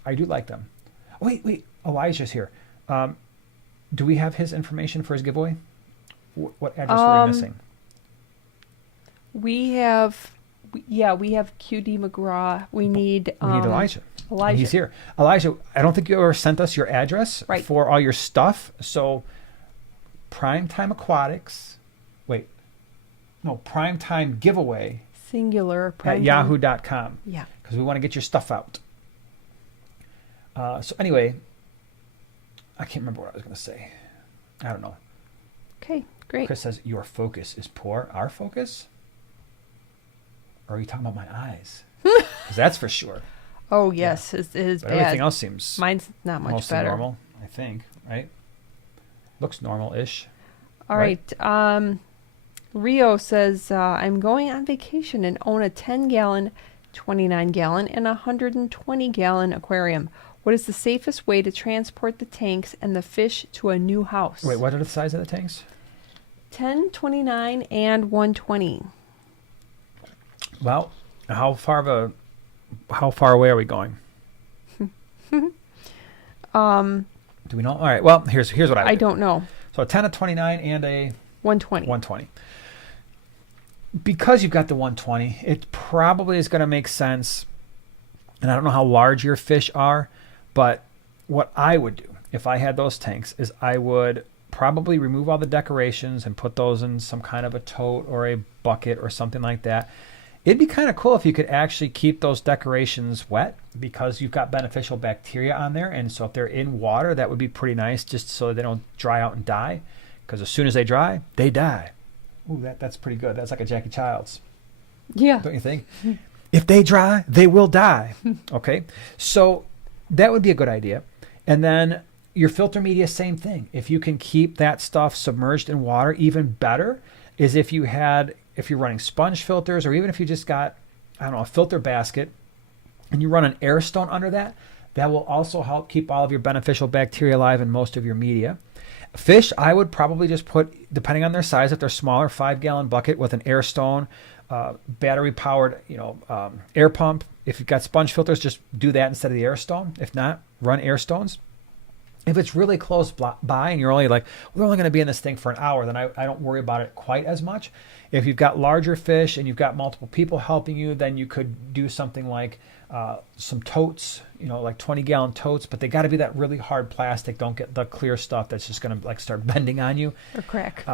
I do like them. Wait, Elijah's here. Do we have his information for his giveaway? What address were we missing? We have QD McGraw. We need Elijah. Elijah. He's here. Elijah, I don't think you ever sent us your address Right. for all your stuff. So Primetime Aquatics. Primetime Giveaway Singular. at prime time. yahoo.com. Yeah. Because we want to get your stuff out. So anyway, I can't remember what I was going to say. I don't know. Okay. Great. Chris says, your focus is poor. Our focus? Or are you talking about my eyes? 'Cause that's for sure. Oh yes, it is But bad. everything else seems Mine's not much mostly better. normal, I think, right? Looks normal-ish. All right. Rio says, I'm going on vacation and own a 10-gallon, 29-gallon, and a 120-gallon aquarium. What is the safest way to transport the tanks and the fish to a new house? Wait, what are the size of the tanks? 10, 29, and 120. Well, how far away are we going? Do we know? All right. Well, here's what I would I do. don't know. So a 10, a 29, and a 120. 120. Because you've got the 120, it probably is going to make sense. And I don't know how large your fish are, but what I would do if I had those tanks is I would probably remove all the decorations and put those in some kind of a tote or a bucket or something like that. It'd be kind of cool if you could actually keep those decorations wet because you've got beneficial bacteria on there. And so if they're in water, that would be pretty nice just so they don't dry out and die. Because as soon as they dry, they die. Ooh, that's pretty good. That's like a Jackie Childs. Yeah. Don't you think? If they dry, they will die. Okay. So that would be a good idea. And then your filter media, same thing. If you can keep that stuff submerged in water, even better is if you're running sponge filters, or even if you just got, I don't know, a filter basket and you run an air stone under that, that will also help keep all of your beneficial bacteria alive in most of your media. Fish, I would probably just put, depending on their size, if they're smaller, 5-gallon bucket with an air stone, battery powered, air pump. If you've got sponge filters, just do that instead of the air stone. If not, run air stones. If it's really close by and you're only like, we're only going to be in this thing for an hour, then I don't worry about it quite as much. If you've got larger fish and you've got multiple people helping you, then you could do something like some totes, like 20-gallon totes, but they got to be that really hard plastic. Don't get the clear stuff that's just going to like start bending on you. Or crack.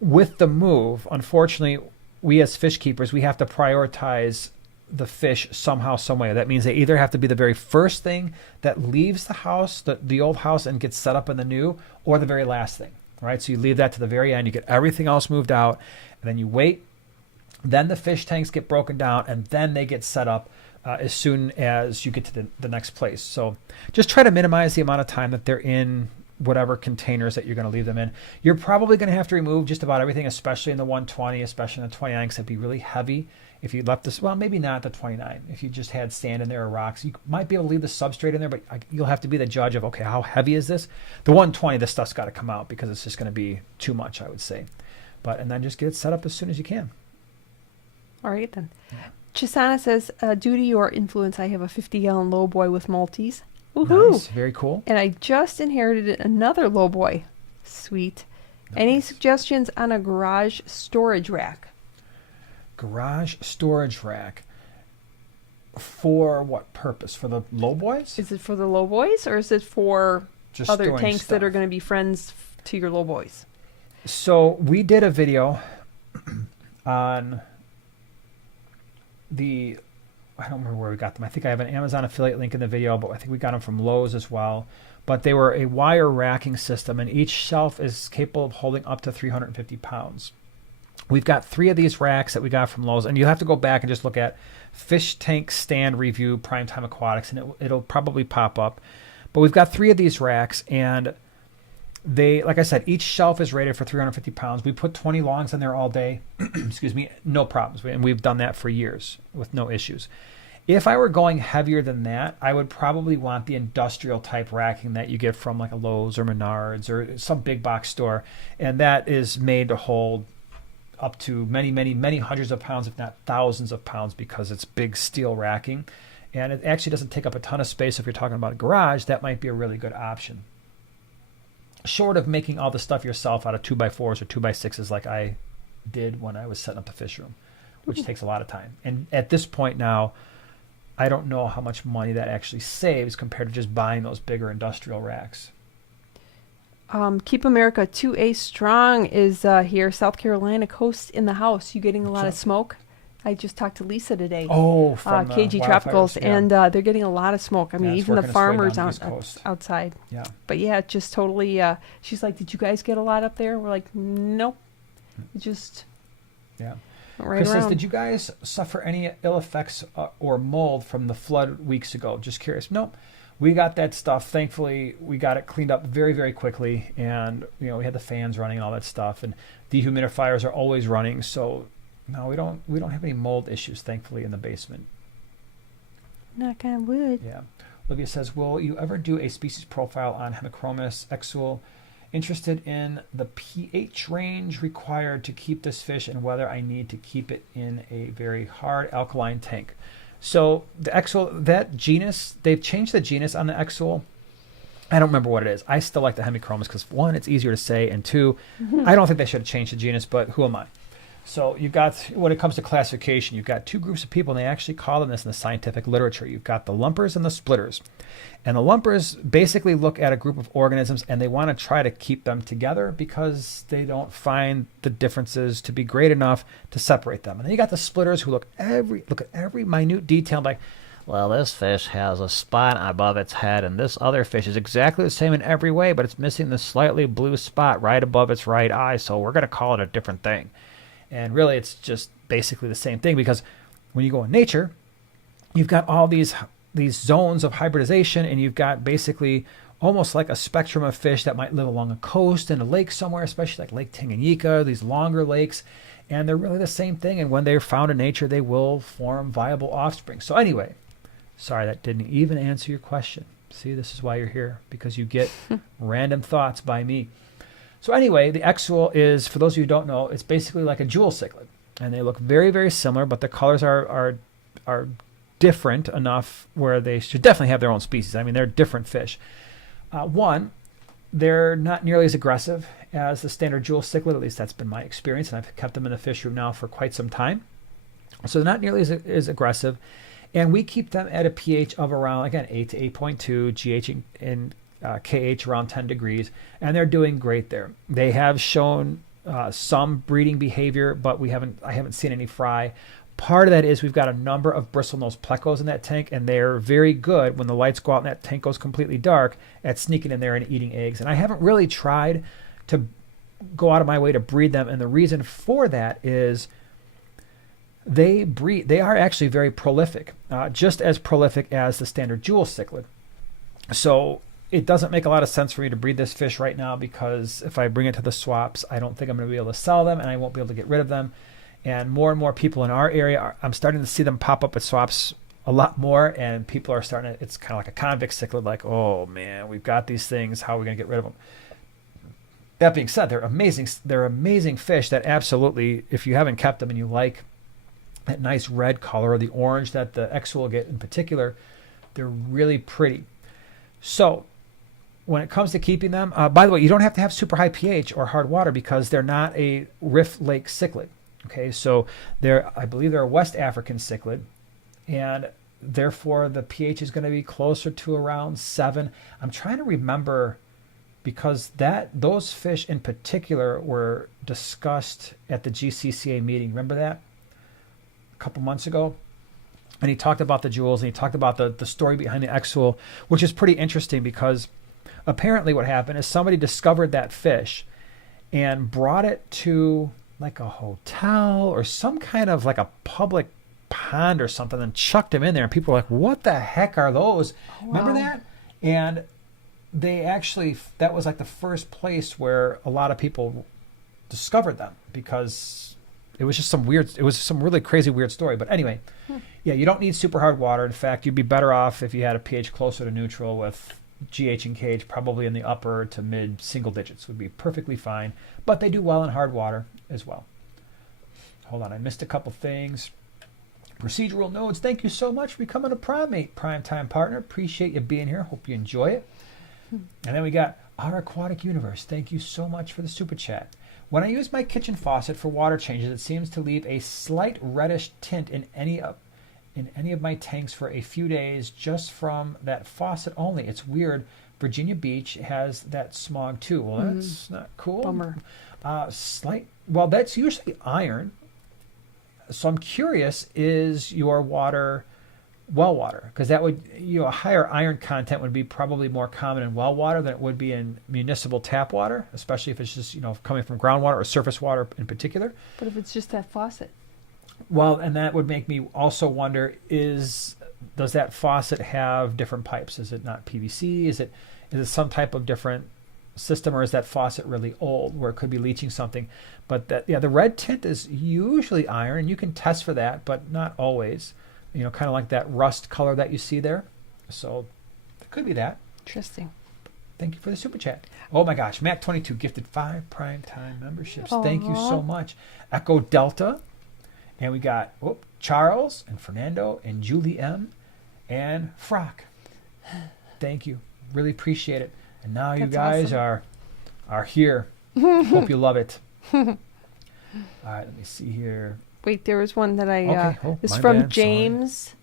With the move, unfortunately, we as fish keepers, we have to prioritize the fish somehow, some way. That means they either have to be the very first thing that leaves the house, the old house, and gets set up in the new, or the very last thing, right? So you leave that to the very end, you get everything else moved out, and then you wait. Then the fish tanks get broken down, and then they get set up as soon as you get to the next place. So just try to minimize the amount of time that they're in whatever containers that you're going to leave them in. You're probably going to have to remove just about everything, especially in the 120, especially in the 29, because it'd be really heavy if you left this. Well, maybe not the 29. If you just had sand in there or rocks, you might be able to leave the substrate in there, but you'll have to be the judge of, okay, how heavy is this? The 120, this stuff's got to come out because it's just going to be too much, I would say. And then just get it set up as soon as you can. All right, then. Chisana says, due to your influence, I have a 50-gallon lowboy with Maltese. Woohoo! Nice, very cool. And I just inherited another lowboy. Sweet. Nice. Any suggestions on a garage storage rack? Garage storage rack. For what purpose? For the lowboys? Is it for the lowboys, or is it for just other tanks that are going to be friends to your lowboys? So we did a video on I don't remember where we got them. I think I have an Amazon affiliate link in the video, but I think we got them from Lowe's as well. But they were a wire racking system, and each shelf is capable of holding up to 350 pounds. We've got 3 of these racks that we got from Lowe's, and you'll have to go back and just look at Fish Tank Stand Review Primetime Aquatics, and it'll probably pop up. But we've got 3 of these racks, and they, like I said, each shelf is rated for 350 pounds. We put 20 longs in there all day. Excuse me, no problems. And we've done that for years with no issues. If I were going heavier than that, I would probably want the industrial type racking that you get from like a Lowe's or Menards or some big box store. And that is made to hold up to many, many, many hundreds of pounds, if not thousands of pounds, because it's big steel racking. And it actually doesn't take up a ton of space. If you're talking about a garage, that might be a really good option. Short of making all the stuff yourself out of 2x4s or 2x6s like I did when I was setting up the fish room, which takes a lot of time. And at this point now, I don't know how much money that actually saves compared to just buying those bigger industrial racks. Keep America 2A Strong is here. South Carolina coast in the house. You getting a lot of smoke? I just talked to Lisa today. Oh, from KG Tropicals, yeah. And they're getting a lot of smoke. I mean, even the farmers outside. Yeah. But yeah, just totally. She's like, "Did you guys get a lot up there?" We're like, "Nope." Just yeah. Right Chris around. says, "Did you guys suffer any ill effects or mold from the flood weeks ago?" Just curious. Nope. We got that stuff. Thankfully, we got it cleaned up very, very quickly, and we had the fans running and all that stuff, and dehumidifiers are always running. So no, we don't have any mold issues, thankfully, in the basement. Knock on wood. Yeah. Olivia says, "Will you ever do a species profile on Hemichromis exul? Interested in the pH range required to keep this fish and whether I need to keep it in a very hard alkaline tank." So the exul, that genus, they've changed the genus on the exul. I don't remember what it is. I still like the Hemichromis because, 1, it's easier to say, and 2, I don't think they should have changed the genus, but who am I? So you've got, when it comes to classification, you've got 2 groups of people, and they actually call them this in the scientific literature. You've got the lumpers and the splitters. And the lumpers basically look at a group of organisms, and they want to try to keep them together because they don't find the differences to be great enough to separate them. And then you got the splitters who look at every minute detail, like, well, this fish has a spot above its head, and this other fish is exactly the same in every way, but it's missing the slightly blue spot right above its right eye, so we're going to call it a different thing. And really, it's just basically the same thing, because when you go in nature, you've got all these zones of hybridization, and you've got basically almost like a spectrum of fish that might live along a coast in a lake somewhere, especially like Lake Tanganyika, these longer lakes, and they're really the same thing. And when they're found in nature, they will form viable offspring. So anyway, sorry, that didn't even answer your question. See, this is why you're here, because you get random thoughts by me. So anyway, the Exual is, for those of you who don't know, it's basically like a jewel cichlid, and they look very, very similar, but the colors are different enough where they should definitely have their own species. I mean, they're different fish. One, they're not nearly as aggressive as the standard jewel cichlid. At least that's been my experience, and I've kept them in the fish room now for quite some time. So they're not nearly as aggressive, and we keep them at a pH of around, again, 8 to 8.2, GH and KH around 10 degrees, and they're doing great there. They have shown some breeding behavior, but I haven't seen any fry. Part of that is we've got a number of bristlenose plecos in that tank, and they're very good when the lights go out and that tank goes completely dark at sneaking in there and eating eggs. And I haven't really tried to go out of my way to breed them, and the reason for that is they are actually very prolific, just as prolific as the standard jewel cichlid. So it doesn't make a lot of sense for me to breed this fish right now, because if I bring it to the swaps, I don't think I'm going to be able to sell them, and I won't be able to get rid of them. And more people in our area, I'm starting to see them pop up at swaps a lot more, and people are starting to, it's kind of like a convict cichlid, like, oh man, we've got these things, how are we going to get rid of them? That being said, they're amazing. They're amazing fish that absolutely, if you haven't kept them and you like that nice red color or the orange that the Exual will get in particular, they're really pretty. So when it comes to keeping them, by the way, you don't have to have super high pH or hard water, because they're not a Rift Lake cichlid. Okay, so I believe they're a West African cichlid, and therefore the pH is going to be closer to around 7. I'm trying to remember, because those fish in particular were discussed at the GCCA meeting. Remember that? A couple months ago? And he talked about the jewels, and he talked about the story behind the Exual, which is pretty interesting, because apparently what happened is somebody discovered that fish and brought it to like a hotel or some kind of like a public pond or something, and chucked him in there, and people were like, what the heck are those? Oh, wow. Remember that? And they actually, that was like the first place where a lot of people discovered them, because it was some really crazy weird story. But anyway, yeah, you don't need super hard water. In fact, you'd be better off if you had a pH closer to neutral, with GH and KH probably in the upper to mid single digits would be perfectly fine. But they do well in hard water as well. Hold on, I missed a couple things. Procedural nodes, thank you so much for becoming a Primate Primetime partner. Appreciate you being here. Hope you enjoy it. And then we got Our Aquatic Universe. Thank you so much for the super chat. When I use my kitchen faucet for water changes, it seems to leave a slight reddish tint in any of my tanks for a few days, just from that faucet only. It's weird. Virginia Beach has that smog too. Well, that's not cool. Bummer. Well, that's usually iron. So I'm curious, is your water well water? Because that would, a higher iron content would be probably more common in well water than it would be in municipal tap water, especially if it's just, coming from groundwater or surface water in particular. But if it's just that faucet? Well, and that would make me also wonder, does that faucet have different pipes? Is it not PVC? Is it some type of different system, or is that faucet really old where it could be leaching something? But the red tint is usually iron. You can test for that, but not always. Kind of like that rust color that you see there. So it could be that. Interesting. Thank you for the super chat. Oh my gosh, Matt22 gifted 5 Primetime memberships. Aww. Thank you so much. Echo Delta. And we got Charles and Fernando and Julie M and Frock. Thank you. Really appreciate it. And now you guys awesome. are here. Hope you love it. All right, let me see here. Wait, there was one that I... Okay. This is from James.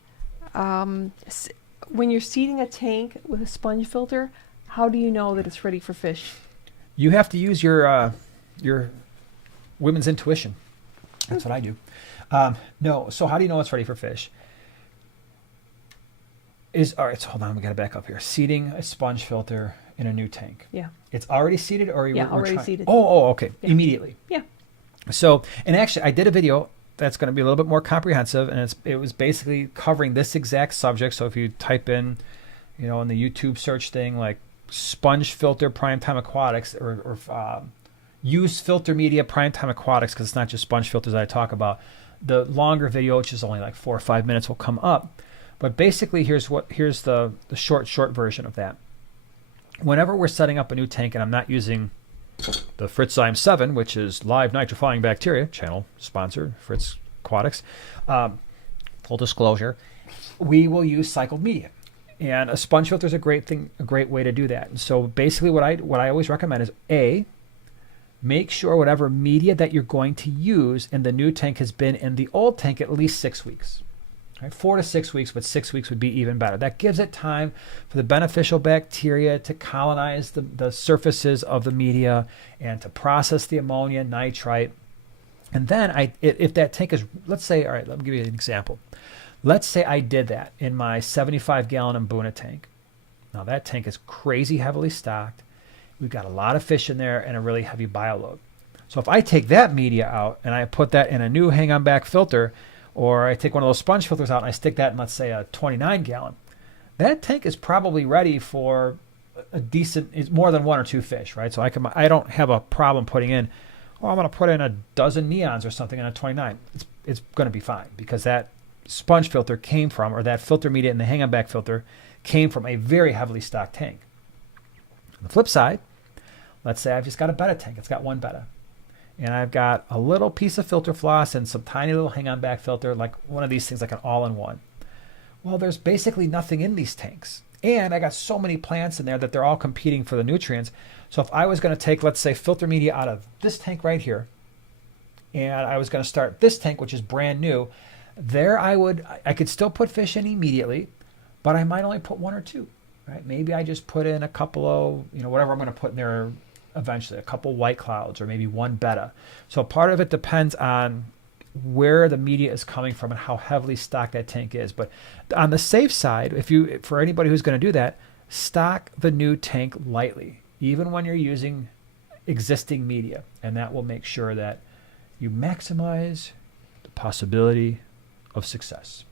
When you're seeding a tank with a sponge filter, how do you know that it's ready for fish? You have to use your women's intuition. That's what I do. No, so how do you know it's ready for fish? All right, so hold on, we got to back up here. Seeding a sponge filter in a new tank. Yeah. It's already seeded, or already seeded. Oh, okay. Yeah. Immediately. Yeah. So, and actually, I did a video that's going to be a little bit more comprehensive, and it was basically covering this exact subject. So if you type in, in the YouTube search thing, like sponge filter primetime aquatics, or use filter media primetime aquatics, because it's not just sponge filters that I talk about, the longer video, which is only like 4 or 5 minutes, will come up. But basically, here's the short version of that. Whenever we're setting up a new tank, and I'm not using the Fritzzyme 7, which is live nitrifying bacteria, channel sponsor, Fritz Aquatics, full disclosure, we will use cycled media. And a sponge filter is a great way to do that. And so basically what I always recommend is, A, make sure whatever media that you're going to use in the new tank has been in the old tank at least 6 weeks. Right? 4 to 6 weeks, but 6 weeks would be even better. That gives it time for the beneficial bacteria to colonize the surfaces of the media and to process the ammonia, nitrite. And then if that tank is, let's say, all right, let me give you an example. Let's say I did that in my 75-gallon Mbuna tank. Now that tank is crazy heavily stocked. We've got a lot of fish in there and a really heavy bioload. So if I take that media out and I put that in a new hang-on back filter, or I take one of those sponge filters out and I stick that in, let's say, a 29-gallon, that tank is probably ready for a decent, it's more than 1 or 2 fish, right? So I don't have a problem putting in, I'm going to put in a dozen neons or something in a 29. It's going to be fine, because that sponge filter came from, or that filter media in the hang-on back filter came from a very heavily stocked tank. On the flip side, let's say I've just got a betta tank. It's got 1 betta. And I've got a little piece of filter floss and some tiny little hang-on back filter, like one of these things, like an all-in-one. Well, there's basically nothing in these tanks. And I got so many plants in there that they're all competing for the nutrients. So if I was going to take, let's say, filter media out of this tank right here, and I was going to start this tank, which is brand new, there I could still put fish in immediately, but I might only put 1 or 2. Right? Maybe I just put in a couple of, whatever I'm going to put in there eventually, a couple white clouds, or maybe 1 betta. So part of it depends on where the media is coming from and how heavily stocked that tank is. But on the safe side, for anybody who's going to do that, stock the new tank lightly, even when you're using existing media. And that will make sure that you maximize the possibility of success.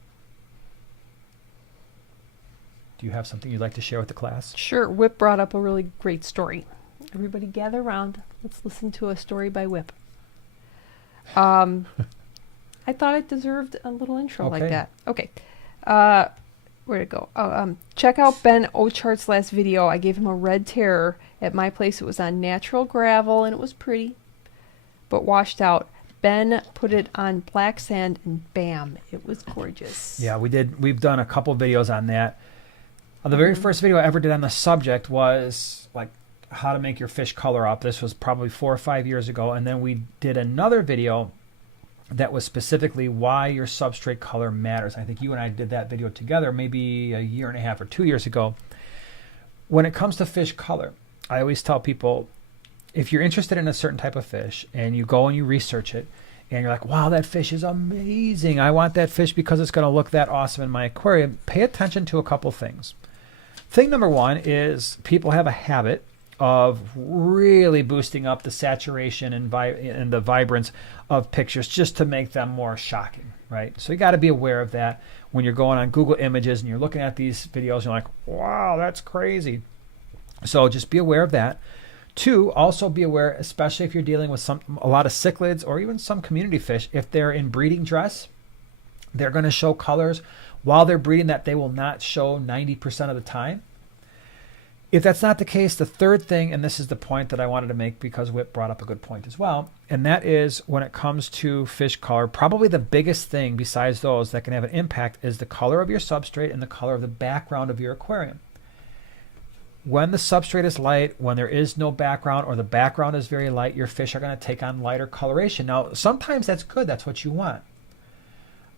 Do you have something you'd like to share with the class? Sure. Whip brought up a really great story. Everybody gather around. Let's listen to a story by Whip. I thought it deserved a little intro like that. Okay. Where'd it go? Check out Ben Ochart's last video. I gave him a red terror. At my place, it was on natural gravel, and it was pretty, but washed out. Ben put it on black sand, and bam, it was gorgeous. Yeah, we did. We've done a couple videos on that. The very first video I ever did on the subject was like how to make your fish color up. This was probably 4 or 5 years ago. And then we did another video that was specifically why your substrate color matters. I think you and I did that video together maybe a year and a half or 2 years ago. When it comes to fish color, I always tell people, if you're interested in a certain type of fish and you go and you research it, and you're like, wow, that fish is amazing, I want that fish because it's going to look that awesome in my aquarium, pay attention to a couple things. Thing number one is people have a habit of really boosting up the saturation and the vibrance of pictures just to make them more shocking, right? So you got to be aware of that when you're going on Google Images and you're looking at these videos. You're like, wow, that's crazy. So just be aware of that. 2, also be aware, especially if you're dealing with a lot of cichlids or even some community fish, if they're in breeding dress, they're going to show colors while they're breeding that they will not show 90% of the time. If that's not the case, the third thing, and this is the point that I wanted to make because Whip brought up a good point as well, and that is when it comes to fish color, probably the biggest thing besides those that can have an impact is the color of your substrate and the color of the background of your aquarium. When the substrate is light, when there is no background or the background is very light, your fish are going to take on lighter coloration. Now, sometimes that's good. That's what you want.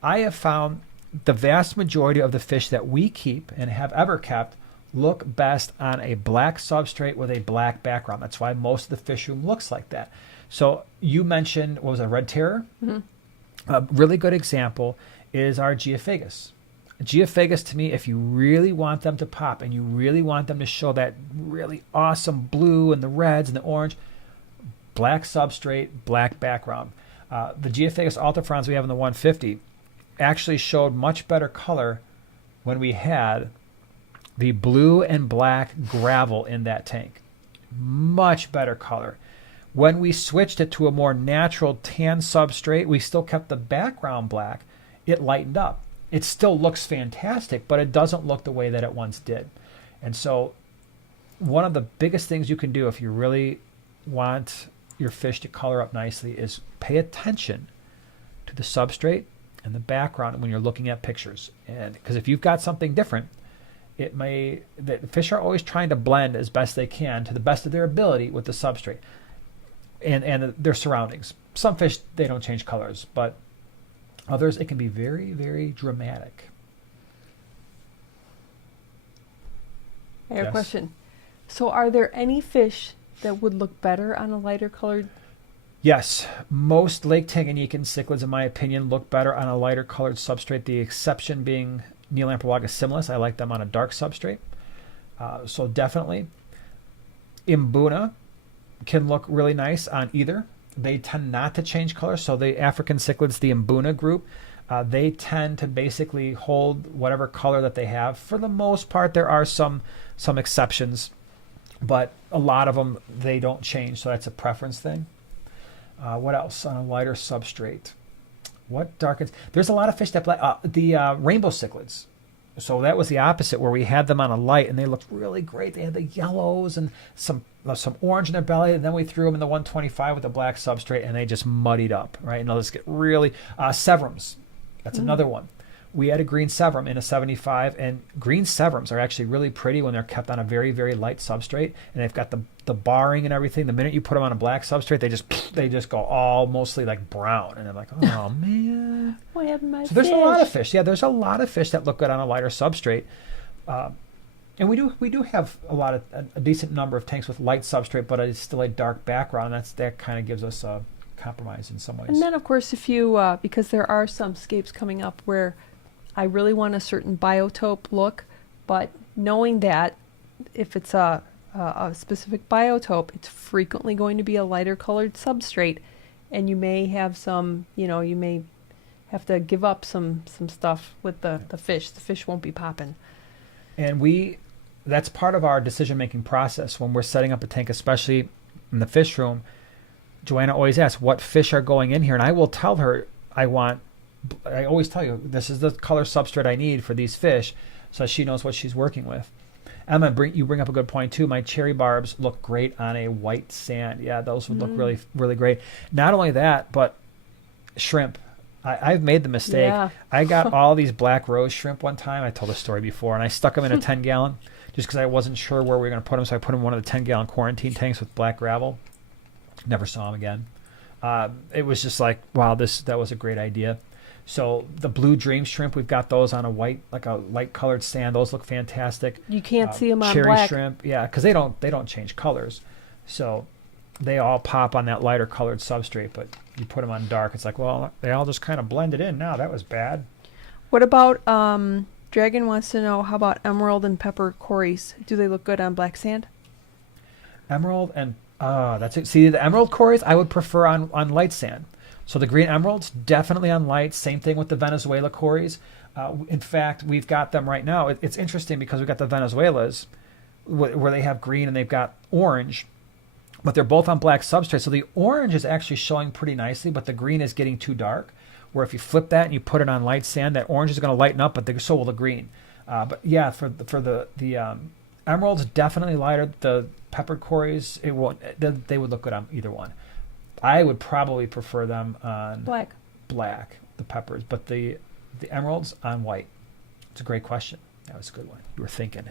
I have found the vast majority of the fish that we keep and have ever kept look best on a black substrate with a black background. That's why most of the fish room looks like that. So you mentioned, what was it, red terror? Mm-hmm. A really good example is our Geophagus. Geophagus, to me, if you really want them to pop and you really want them to show that really awesome blue and the reds and the orange, black substrate, black background. The Geophagus alterfrons we have in the 150 actually showed much better color when we had the blue and black gravel in that tank. Much better color. When we switched it to a more natural tan substrate, we still kept the background black. It lightened up. It still looks fantastic, but it doesn't look the way that it once did. And so one of the biggest things you can do if you really want your fish to color up nicely is pay attention to the substrate and the background when you're looking at pictures. And because if you've got something different, the fish are always trying to blend as best they can to the best of their ability with the substrate and their surroundings. Some fish, they don't change colors, but others, it can be very, very dramatic. I have a question. So are there any fish that would look better on a lighter colored? Yes. Most Lake Tanganyika cichlids, in my opinion, look better on a lighter colored substrate, the exception being Neolamproblagus similis. I like them on a dark substrate. So definitely. Imbuna can look really nice on either. They tend not to change color. So the African cichlids, the Imbuna group, they tend to basically hold whatever color that they have. For the most part, there are some exceptions, but a lot of them, they don't change. So that's a preference thing. What else on a lighter substrate? What darkens? There's a lot of fish that the rainbow cichlids. So that was the opposite, where we had them on a light and they looked really great. They had the yellows and some orange in their belly, and then we threw them in the 125 with the black substrate and they just muddied up, right? And they'll just get really severums. That's another one. We had a green severum in a 75, and green severums are actually really pretty when they're kept on a very, very light substrate, and they've got the barring and everything. The minute you put them on a black substrate, they just go all mostly like brown, and I'm like, oh man. What happened to my So there's a lot of fish. Yeah, there's a lot of fish that look good on a lighter substrate, and we do have a decent number of tanks with light substrate, but it's still a dark background. That kind of gives us a compromise in some ways. And then of course, if you because there are some scapes coming up where I really want a certain biotope look, but knowing that if it's a specific biotope, it's frequently going to be a lighter colored substrate, and you may have some, you may have to give up some stuff with the fish. The fish won't be popping. And that's part of our decision-making process when we're setting up a tank, especially in the fish room. Joanna always asks, what fish are going in here? And I will tell her, I always tell you, this is the color substrate I need for these fish, so she knows what she's working with. Emma, you bring up a good point too. My cherry barbs look great on a white sand. Yeah, those would look really, really great. Not only that, but shrimp. I've made the mistake. Yeah. I got all these black rose shrimp one time. I told the story before, and I stuck them in a 10-gallon just because I wasn't sure where we were going to put them, so I put them in one of the 10-gallon quarantine tanks with black gravel. Never saw them again. It was just like, wow, that was a great idea. So the blue dream shrimp, we've got those on a light colored sand. Those look fantastic. You can't see them on cherry black. Shrimp, yeah, because they don't change colors, so they all pop on that lighter colored substrate. But you put them on dark, it's like, well, they all just kind of blended in. Now that was bad. What about Dragon wants to know, how about emerald and pepper cories? Do they look good on black sand? Emerald and that's it. See, the emerald cories I would prefer on light sand. So the green emeralds, definitely on light. Same thing with the Venezuela cories. In fact, we've got them right now. It's interesting because we've got the Venezuelas where they have green and they've got orange, but they're both on black substrate. So the orange is actually showing pretty nicely, but the green is getting too dark, where if you flip that and you put it on light sand, that orange is going to lighten up, but so will the green. But yeah, for the emeralds, definitely lighter. The peppered cories, they would look good on either one. I would probably prefer them on black, the peppers, but the emeralds on white. It's a great question. That was a good one. You were thinking.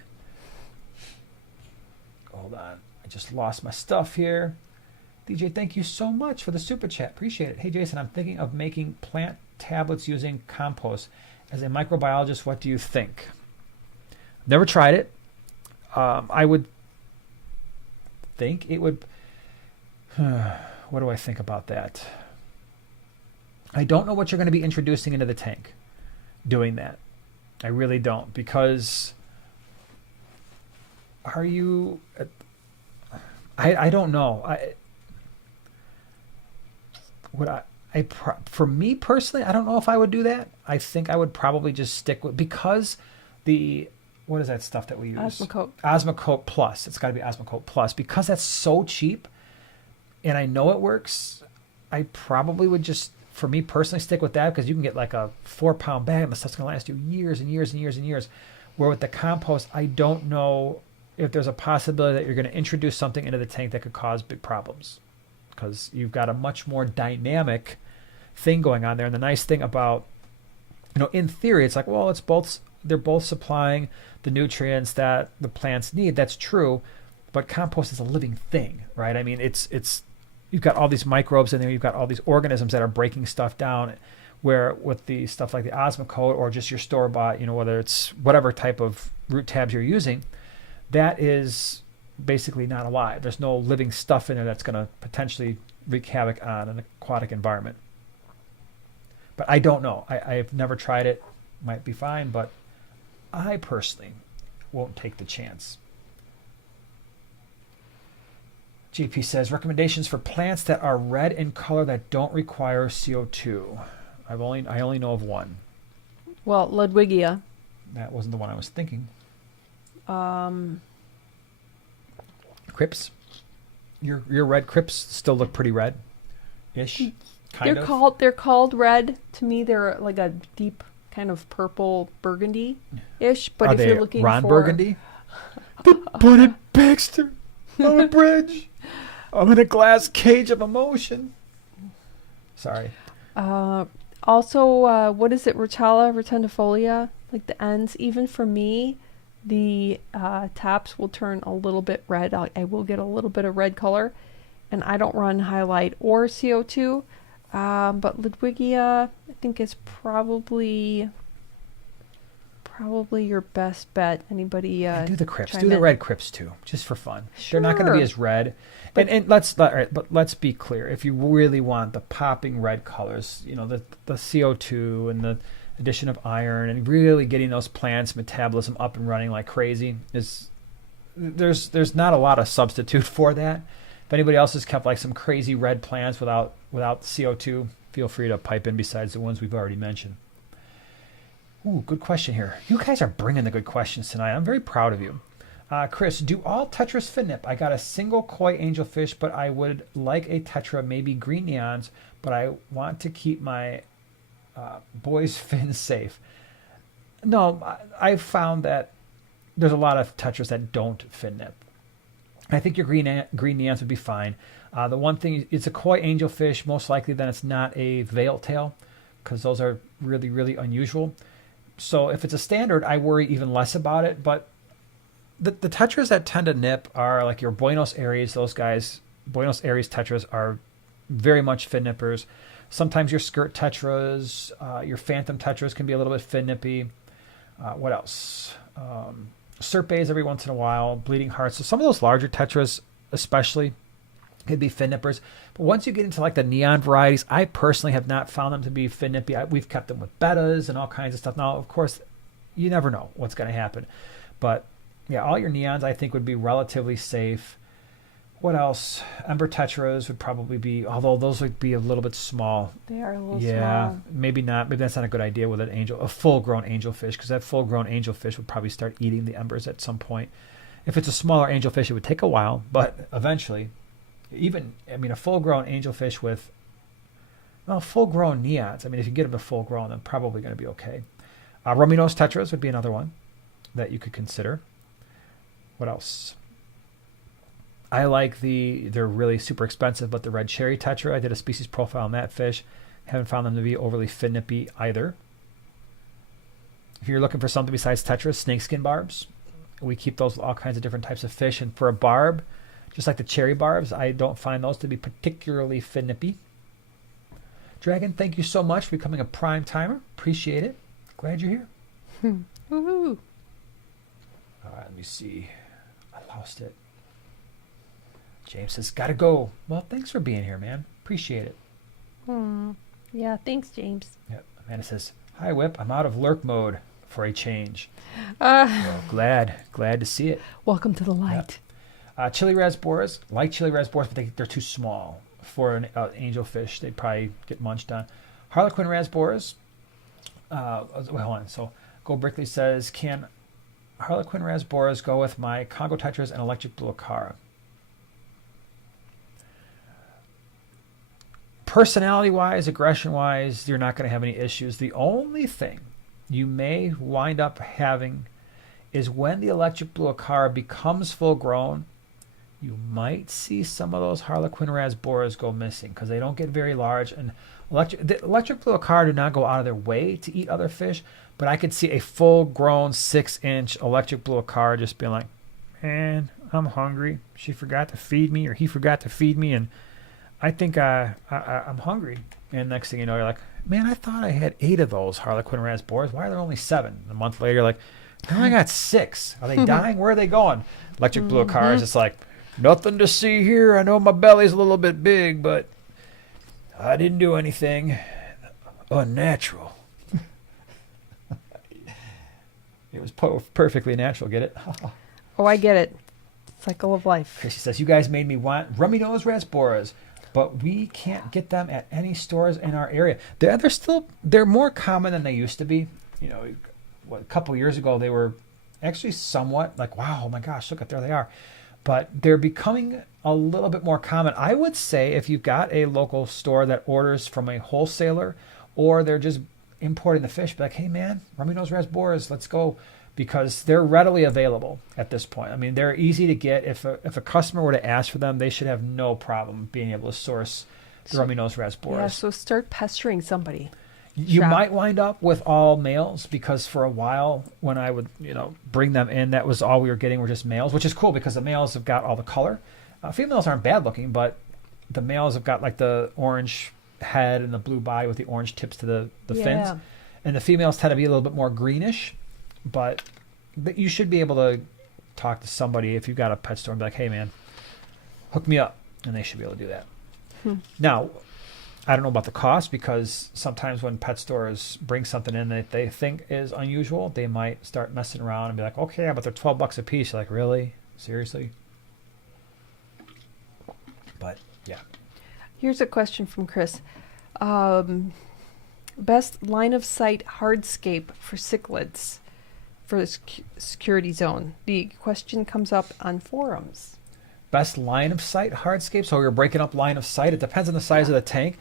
Hold on. I just lost my stuff here. DJ, thank you so much for the super chat. Appreciate it. Hey, Jason, I'm thinking of making plant tablets using compost. As a microbiologist, what do you think? Never tried it. I would think it would... What do I think about that? I don't know what you're going to be introducing into the tank doing that. I really don't, because are you... I don't know. For me personally, I don't know if I would do that. I think I would probably just stick with, because what is that stuff that we use? Osmocote. Osmocote Plus. It's got to be Osmocote Plus, because that's so cheap, and I know it works. I probably would just, for me personally, stick with that, because you can get like a 4-pound bag and the stuff's gonna last you years and years and years and years. Where with the compost, I don't know if there's a possibility that you're going to introduce something into the tank that could cause big problems, because you've got a much more dynamic thing going on there. And the nice thing about, in theory, it's like, well, they're both supplying the nutrients that the plants need. That's true, but compost is a living thing, right? I mean, it's you've got all these microbes in there, you've got all these organisms that are breaking stuff down. Where with the stuff like the Osmocote or just your store-bought, whether it's whatever type of root tabs you're using, that is basically not alive. There's no living stuff in there that's going to potentially wreak havoc on an aquatic environment. But I don't know. I've never tried it. Might be fine, but I personally won't take the chance. GP says, recommendations for plants that are red in color that don't require CO2. I only know of one. Well, Ludwigia. That wasn't the one I was thinking. Crips. Your red crips still look pretty red-ish. They're called red. To me, they're like a deep kind of purple burgundy-ish. But if you're looking Ron for Burgundy? The Budded Baxter on a bridge. I'm in a glass cage of emotion. Sorry. Also, what is it? Rotella, rotundifolia, like the ends. Even for me, the tops will turn a little bit red. I will get a little bit of red color, and I don't run highlight or CO2. But Ludwigia, I think, is probably your best bet. Anybody? Do the crips. Do the red crips too, just for fun. Sure. They're not going to be as red. And let's be clear. If you really want the popping red colors, the CO2 and the addition of iron and really getting those plants' metabolism up and running like crazy, there's not a lot of substitute for that. If anybody else has kept like some crazy red plants without CO2, feel free to pipe in besides the ones we've already mentioned. Ooh, good question here. You guys are bringing the good questions tonight. I'm very proud of you. Chris, do all tetras fit nip? I got a single koi angelfish, but I would like a tetra, maybe green neons, but I want to keep my boys' fins safe. No, I've found that there's a lot of tetras that don't fin nip. I think your green neons would be fine. The one thing, it's a koi angelfish, most likely then it's not a veil tail, because those are really, really unusual. So if it's a standard, I worry even less about it, but the tetras that tend to nip are like your Buenos Aires. Those guys, Buenos Aires tetras are very much fin nippers. Sometimes your skirt tetras, your phantom tetras can be a little bit fin nippy. What else? Serpes every once in a while, bleeding hearts. So some of those larger tetras especially could be fin nippers. But once you get into like the neon varieties, I personally have not found them to be fin nippy. We've kept them with bettas and all kinds of stuff. Now, of course, you never know what's going to happen. But yeah, all your neons I think would be relatively safe. What else? Ember tetras would probably be, although those would be a little bit small. They are a little yeah, small. maybe not. Maybe that's not a good idea with a full-grown angelfish, because that full-grown angelfish would probably start eating the embers at some point. If it's a smaller angelfish, it would take a while, but eventually, a full-grown angelfish with, full-grown neons. I mean, if you get them to full-grown, they're probably going to be okay. Rominos tetras would be another one that you could consider. What else? I like they're really super expensive, but the red cherry tetra, I did a species profile on that fish. Haven't found them to be overly fin nippy either. If you're looking for something besides tetras, snakeskin barbs. We keep those with all kinds of different types of fish. And for a barb, just like the cherry barbs, I don't find those to be particularly fin nippy. Dragon, thank you so much for becoming a prime timer. Appreciate it. Glad you're here. Woohoo. All right, let me see. I lost it. James says, gotta go. Well, thanks for being here, man. Appreciate it. Yeah, thanks, James. Yep. Amanda says, hi, Whip. I'm out of lurk mode for a change. Well, glad to see it. Welcome to the light. Yep. Chili raspboras, like chili raspboras, but they're too small for an angelfish, they'd probably get munched on. Harlequin rasboras. Hold on. So Go Brickley says, can Harlequin rasboras go with my Congo tetras and electric blue acara? Personality-wise, aggression-wise, you're not going to have any issues. The only thing you may wind up having is when the electric blue acara becomes full-grown, you might see some of those Harlequin rasboras go missing because they don't get very large. And the electric blue acara do not go out of their way to eat other fish, but I could see a full-grown 6-inch electric blue acara just being like, man, I'm hungry. She forgot to feed me, or he forgot to feed me, and I think I'm hungry. And next thing you know, you're like, man, I thought I had 8 of those Harlequin rasboras. Why are there only 7? And a month later, you're like, now I got 6. Are they dying? Where are they going? Electric blue acara is just like, nothing to see here. I know my belly's a little bit big, but I didn't do anything unnatural. It was perfectly natural. Get it? Oh, I get it. Cycle of life. She says, you guys made me want rummy nose rasboras, but we can't get them at any stores in our area. They're more common than they used to be. You know, a couple of years ago, they were actually somewhat like, wow, oh my gosh, look, there they are. But they're becoming a little bit more common. I would say if you've got a local store that orders from a wholesaler, or they're just importing the fish, be like, hey man, rummy nose rasboras, let's go, because they're readily available at this point. I mean, they're easy to get. If a customer were to ask for them, they should have no problem being able to source the rummy nose rasboras. Yeah, so start pestering somebody. You might wind up with all males, because for a while when I would, bring them in, that was all we were getting were just males, which is cool because the males have got all the color. Females aren't bad looking, but the males have got like the orange head and the blue body with the orange tips to the fins. And the females tend to be a little bit more greenish, but you should be able to talk to somebody if you've got a pet store and be like, hey man, hook me up. And they should be able to do that. Now, I don't know about the cost, because sometimes when pet stores bring something in that they think is unusual, they might start messing around and be like, okay, but they're $12 a piece. You're like, really? Seriously? But yeah. Here's a question from Chris. Best line of sight hardscape for cichlids for the security zone. The question comes up on forums. Best line of sight hardscape. So you're breaking up line of sight. It depends on the size of the tank.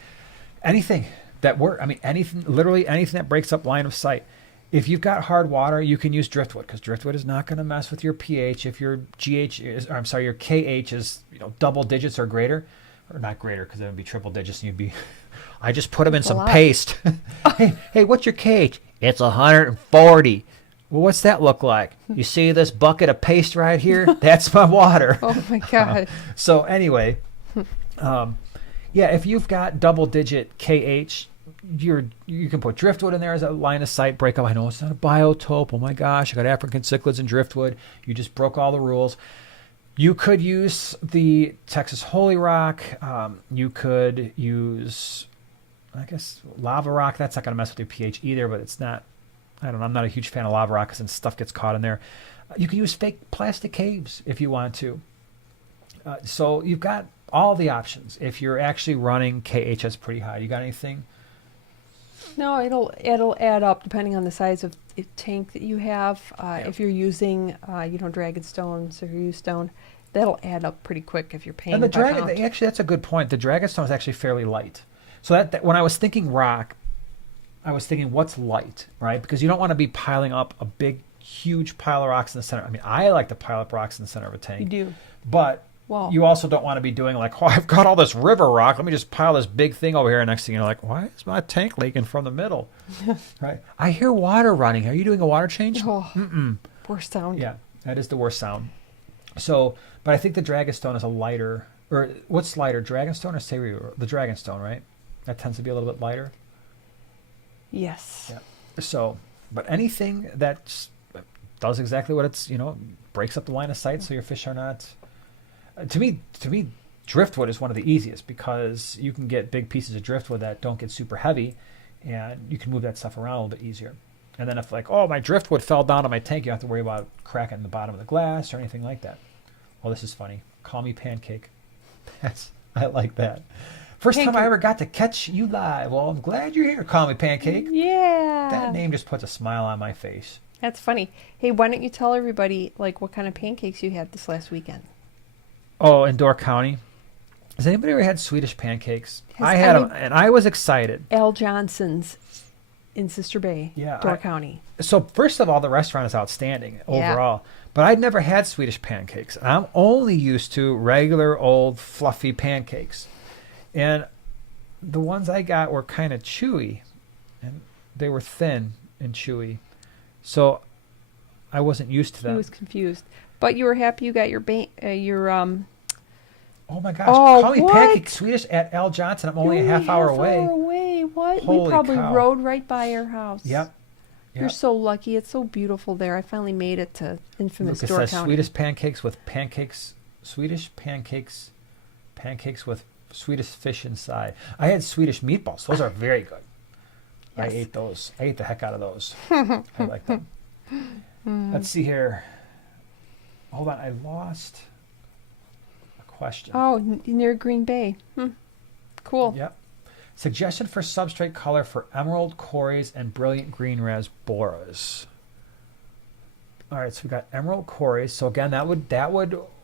Anything that literally anything that breaks up line of sight. If you've got hard water, you can use driftwood, because driftwood is not going to mess with your pH. If your your KH is double digits or greater, or not greater, because it would be triple digits, and you'd be. I just put them in some paste. hey, what's your KH? It's 140. Well, what's that look like? You see this bucket of paste right here? That's my water. Oh my God. So anyway, if you've got double-digit KH, you can put driftwood in there as a line of sight breakup. I know it's not a biotope. Oh my gosh, I got African cichlids and driftwood. You just broke all the rules. You could use the Texas Holy Rock. You could use, I guess, lava rock. That's not going to mess with your pH either, but it's not. I don't know. I'm not a huge fan of lava rock because stuff gets caught in there. You can use fake plastic caves if you want to. So you've got all the options. If you're actually running KH that's pretty high, you got anything? No, it'll add up depending on the size of tank that you have. If you're using, Dragonstone, Surrey Stone, that'll add up pretty quick if you're paying. And the Dragon, actually, that's a good point. The Dragonstone is actually fairly light. So that when I was thinking rock, I was thinking what's light, right? Because you don't want to be piling up a big, huge pile of rocks in the center. I mean, I like to pile up rocks in the center of a tank. You do. But you also don't want to be doing like, oh, I've got all this river rock. Let me just pile this big thing over here. And next thing you're like, why is my tank leaking from the middle? Right? I hear water running. Are you doing a water change? Oh, worst sound. Yeah, that is the worst sound. So, but I think the Dragonstone is a lighter, or what's lighter, Dragonstone or Savory? The Dragonstone, right? That tends to be a little bit lighter. Yes. Yeah. So, but anything that does exactly what it's, breaks up the line of sight so your fish are not. To me, driftwood is one of the easiest, because you can get big pieces of driftwood that don't get super heavy, and you can move that stuff around a little bit easier. And then if my driftwood fell down on my tank, you don't have to worry about cracking the bottom of the glass or anything like that. Well, this is funny. Call me Pancake. I like that. First time I Pancake. ever got to catch you live. Well, I'm glad you're here. Call me Pancake. Yeah. That name just puts a smile on my face. That's funny. Hey, why don't you tell everybody like what kind of pancakes you had this last weekend? Oh, in Door County. Has anybody ever had Swedish pancakes? Has I had them, and I was excited. Al Johnson's in Sister Bay, Yeah, Door County. So first of all, the restaurant is outstanding Yeah. overall. But I'd never had Swedish pancakes. I'm only used to regular old fluffy pancakes. And the ones I got were kind of chewy. And they were thin and chewy. So I wasn't used to He them. was confused, but you were happy you got your Oh my gosh. Oh, Call me what? Pancake Swedish at Al Johnson. I'm only a half hour away. What? We Holy probably cow. rode right by your house. Yep. You're Yep. so lucky. It's so beautiful there. I finally made it to infamous Look, it Door says County. Swedish pancakes with Swedish pancakes with Swedish fish inside. I had Swedish meatballs. Those are very good. I Yes. ate those. I ate the heck out of those. I like them. Let's see here. Hold on. I lost a question. Oh, near Green Bay. Cool. Yep. Suggestion for substrate color for emerald cories and brilliant green rasboras. All right, so we got emerald cories. So again,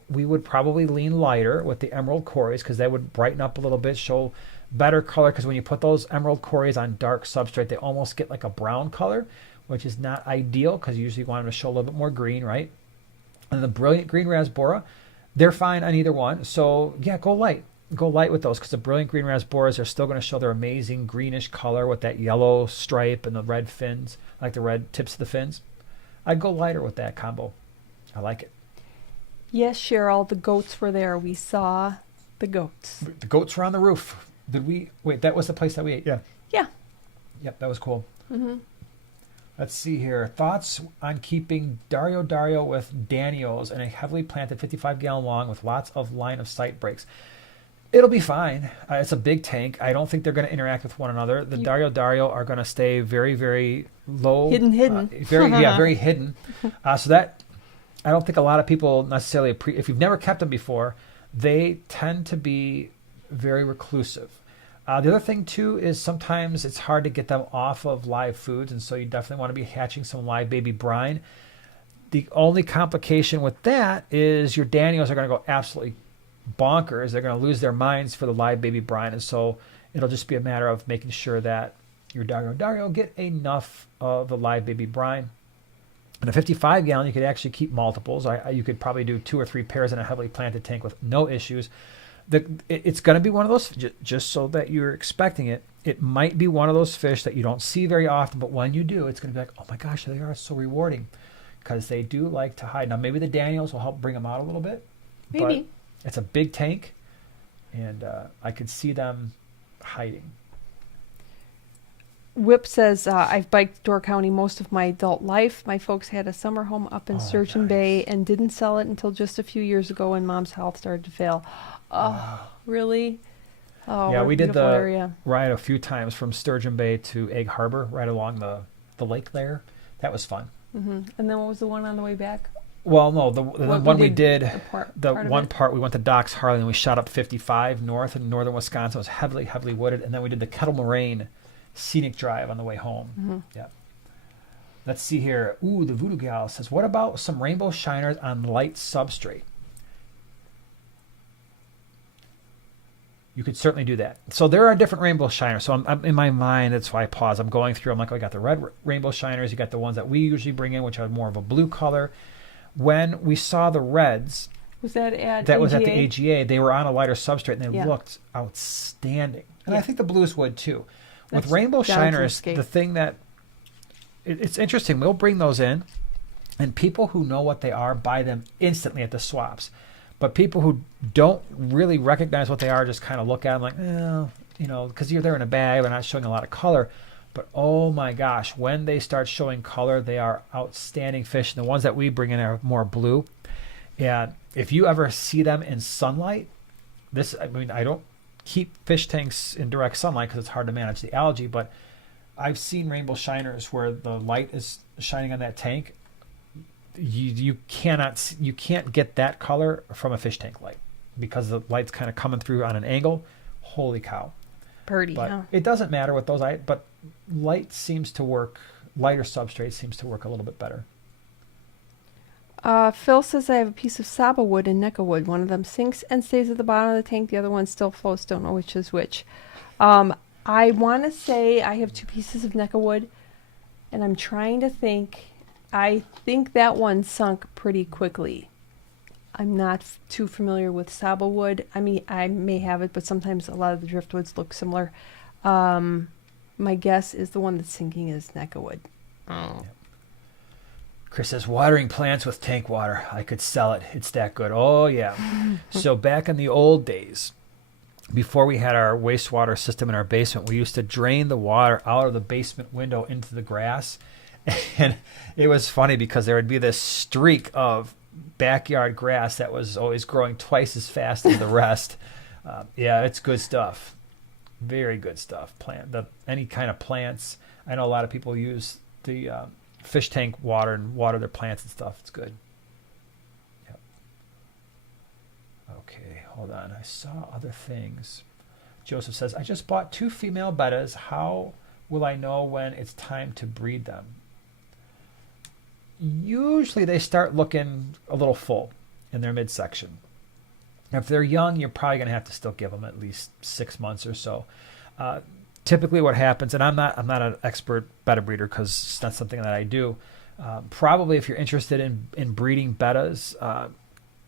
we would probably lean lighter with the emerald cories because that would brighten up a little bit, show better color. Because when you put those emerald cories on dark substrate, they almost get like a brown color, which is not ideal because you usually want them to show a little bit more green, right? And the brilliant green rasbora, they're fine on either one. So yeah, go light. Go light with those because the brilliant green rasboras are still going to show their amazing greenish color with that yellow stripe and the red fins, like the red tips of the fins. I'd go lighter with that combo. I like it. Yes, Cheryl, the goats were there. We saw the goats. The goats were on the roof. Did we? Wait, that was the place that we ate. Yeah. Yeah. Yep, that was cool. Mm-hmm. Let's see here. Thoughts on keeping Dario with Daniels in a heavily planted 55-gallon long with lots of line of sight breaks. It'll be fine. It's a big tank. I don't think they're going to interact with one another. The Dario are going to stay very, very low. Hidden. Very hidden. So that, I don't think a lot of people necessarily, if you've never kept them before, they tend to be very reclusive. The other thing, too, is sometimes it's hard to get them off of live foods, and so you definitely want to be hatching some live baby brine. The only complication with that is your Daniels are going to go absolutely bonkers. They're going to lose their minds for the live baby brine, and so it'll just be a matter of making sure that your Dario get enough of the live baby brine. In a 55-gallon, you could actually keep multiples. You could probably do 2 or 3 pairs in a heavily planted tank with no issues. It's going to be one of those, just so that you're expecting it, it might be one of those fish that you don't see very often, but when you do, it's going to be like, oh my gosh, they are so rewarding, because they do like to hide. Now, maybe the Daniels will help bring them out a little bit. Maybe. But it's a big tank, and I could see them hiding. Whip says, I've biked Door County most of my adult life. My folks had a summer home up in Sturgeon Bay and didn't sell it until just a few years ago when Mom's health started to fail. Oh, really? Oh, Yeah, what a we did beautiful the area. ride a few times from Sturgeon Bay to Egg Harbor, right along the lake there. That was fun. Mm-hmm. And then what was the one on the way back? Well, no, the one we did, the part, we went to Docks Harley, and we shot up 55 north in northern Wisconsin. It was heavily, heavily wooded. And then we did the Kettle Moraine scenic drive on the way home. Mm-hmm. Yeah. Let's see here. Ooh, the Voodoo Gal says, what about some rainbow shiners on light substrate? You could certainly do that. So there are different rainbow shiners. So I'm in my mind, that's why I pause. I'm going through. I'm like, oh, I got the red rainbow shiners. You got the ones that we usually bring in, which are more of a blue color. When we saw the reds, was that at that AGA? was at the AGA. They were on a lighter substrate, and they Yeah. looked outstanding. And Yeah. I think the blues would too. That's With rainbow Jonathan's shiners, scape. the thing that it's interesting. We'll bring those in, and people who know what they are buy them instantly at the swaps. But people who don't really recognize what they are just kind of look at them like, because they're in a bag, they're not showing a lot of color. But oh my gosh, when they start showing color, they are outstanding fish. And the ones that we bring in are more blue. And if you ever see them in sunlight, I don't keep fish tanks in direct sunlight because it's hard to manage the algae, but I've seen rainbow shiners where the light is shining on that tank. You can't get that color from a fish tank light. because the light's kind of coming through on an angle. Holy cow. Birdie, But huh? it doesn't matter with those, but lighter substrate seems to work a little bit better. Phil says I have a piece of Saba wood and Neca wood. One of them sinks and stays at the bottom of the tank. The other one still floats. Don't know which is which. I want to say I have 2 pieces of Neca wood, and I'm trying to think. I think that one sunk pretty quickly. I'm not too familiar with Saba wood. I mean, I may have it, but sometimes a lot of the driftwoods look similar. My guess is the one that's sinking is Neca wood. Oh. Chris says, watering plants with tank water. I could sell it. It's that good. Oh, yeah. So back in the old days, before we had our wastewater system in our basement, we used to drain the water out of the basement window into the grass. And it was funny because there would be this streak of backyard grass that was always growing twice as fast as the rest. Yeah, it's good stuff. Very good stuff. Any kind of plants. I know a lot of people use the fish tank water and water their plants and stuff. It's good. Yep. Okay, hold on. I saw other things. Joseph says, I just bought 2 female bettas. How will I know when it's time to breed them? Usually they start looking a little full in their midsection. If they're young, you're probably going to have to still give them at least 6 months or so. Typically what happens, and I'm not an expert betta breeder because it's not something that I do. Probably if you're interested in breeding bettas,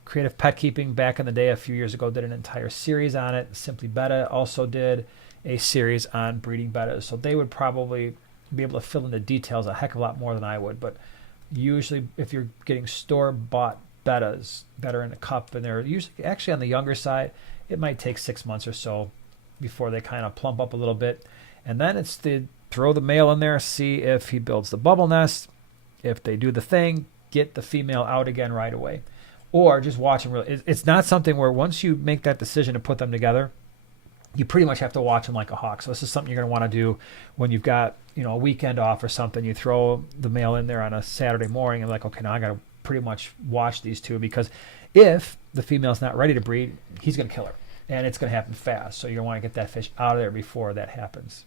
Creative Pet Keeping back in the day a few years ago did an entire series on it. Simply Betta also did a series on breeding bettas. So they would probably be able to fill in the details a heck of a lot more than I would. But usually if you're getting store-bought bettas that are in a cup and they're usually actually on the younger side, it might take 6 months or so before they kind of plump up a little bit. And then it's to throw the male in there, see if he builds the bubble nest. If they do the thing, get the female out again right away. Or just watch them. It's not something where once you make that decision to put them together, you pretty much have to watch them like a hawk. So this is something you're going to want to do when you've got a weekend off or something. You throw the male in there on a Saturday morning and like, okay, now I got to pretty much watch these two, because if the female's not ready to breed, he's going to kill her. And it's going to happen fast. So you're going to want to get that fish out of there before that happens.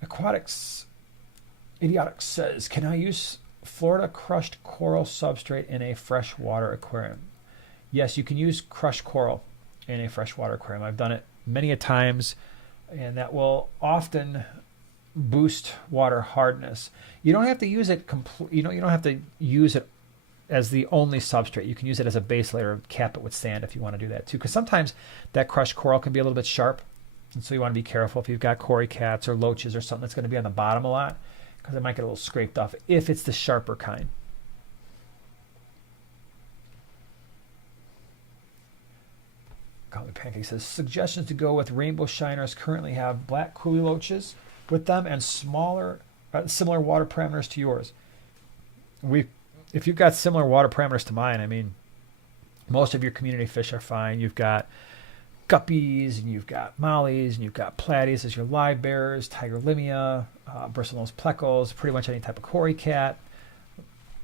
Aquatics Idiotic says, can I use Florida crushed coral substrate in a freshwater aquarium? Yes, you can use crushed coral in a freshwater aquarium. I've done it many a times, and that will often boost water hardness. You don't have to use it you don't have to use it as the only substrate. You can use it as a base layer and cap it with sand if you want to do that too, because sometimes that crushed coral can be a little bit sharp, and so you want to be careful if you've got cory cats or loaches or something that's going to be on the bottom a lot, because it might get a little scraped off if it's the sharper kind. Coffee Pancake says, suggestions to go with rainbow shiners currently have black coolie loaches with them and similar water parameters to yours. If you've got similar water parameters to mine, I mean, most of your community fish are fine. You've got guppies, and you've got mollies, and you've got platies as your live bearers, tiger limia, bristlenose plecos, pretty much any type of cory cat,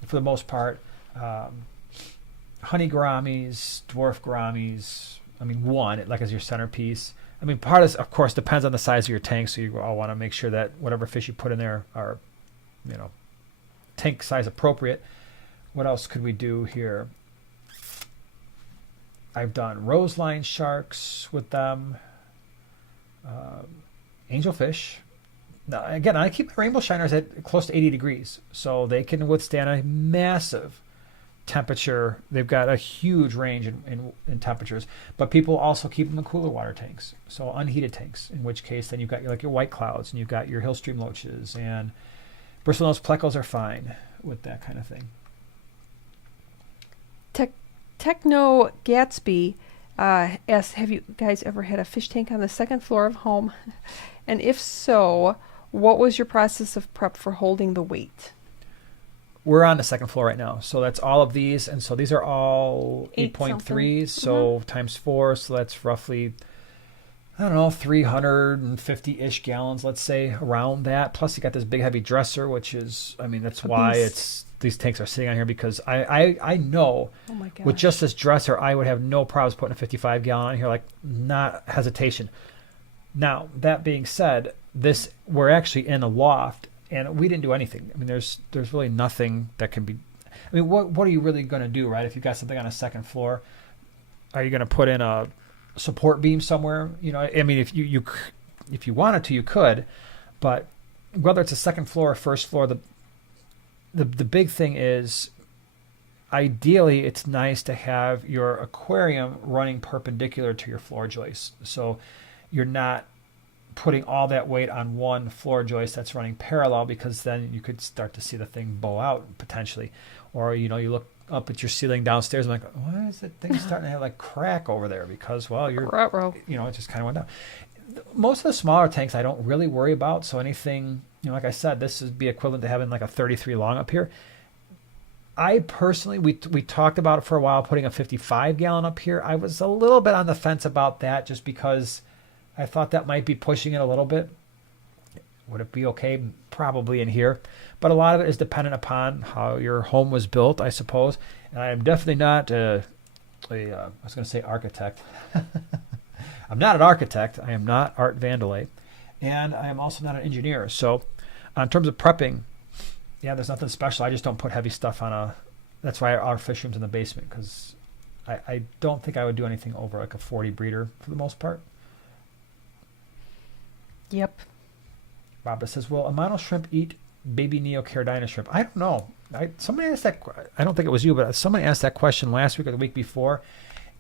for the most part. Honey gouramis, dwarf gouramis. I mean, one, like as your centerpiece. I mean, part of course, depends on the size of your tank, so you all want to make sure that whatever fish you put in there are, tank size appropriate. What else could we do here? I've done roseline sharks with them, angelfish. Now, again, I keep my rainbow shiners at close to 80 degrees, so they can withstand a massive temperature. They've got a huge range in temperatures, but people also keep them in cooler water tanks, so unheated tanks, in which case then you've got your white clouds, and you've got your hillstream loaches, and bristlenose plecos are fine with that kind of thing. Techno Gatsby asks, have you guys ever had a fish tank on the second floor of home? And if so, what was your process of prep for holding the weight? We're on the second floor right now, so that's all of these, and so these are all 8.3s, so times 4, so that's roughly, 350-ish gallons, let's say, around that. Plus you got this big heavy dresser, which is, that's why it's these tanks are sitting on here because I know Oh my gosh. with just this dresser, I would have no problems putting a 55 gallon on here, like not hesitation. Now, that being said, we're actually in a loft and we didn't do anything. I mean, there's really nothing that can be, I mean, what are you really going to do, right? If you've got something on a second floor, are you going to put in a support beam somewhere? You know, I mean, if you wanted to, you could, but whether it's a second floor or first floor, the big thing is ideally it's nice to have your aquarium running perpendicular to your floor joist. So you're not putting all that weight on one floor joist that's running parallel, because then you could start to see the thing bow out potentially. Or, you know, you look up at your ceiling downstairs and like, why is that thing starting to have like crack over there? Because, well, you know, it just kind of went down. Most of the smaller tanks I don't really worry about. So anything, you know, like I said, this would be equivalent to having like a 33 long up here. I personally, we talked about it for a while, putting a 55 gallon up here. I was a little bit on the fence about that just because I thought that might be pushing it a little bit. Would it be okay? Probably in here. But a lot of it is dependent upon how your home was built, I suppose. And I am definitely not I was going to say architect. I'm not an architect. I am not Art Vandelay. And I am also not an engineer. So in terms of prepping, yeah, there's nothing special. I just don't put heavy stuff on that's why our fish room's in the basement, because I don't think I would do anything over like a 40 breeder for the most part. Yep. Barbara says, will a mono shrimp eat baby neocaridina shrimp? I don't know. Somebody asked that. I don't think it was you, but somebody asked that question last week or the week before,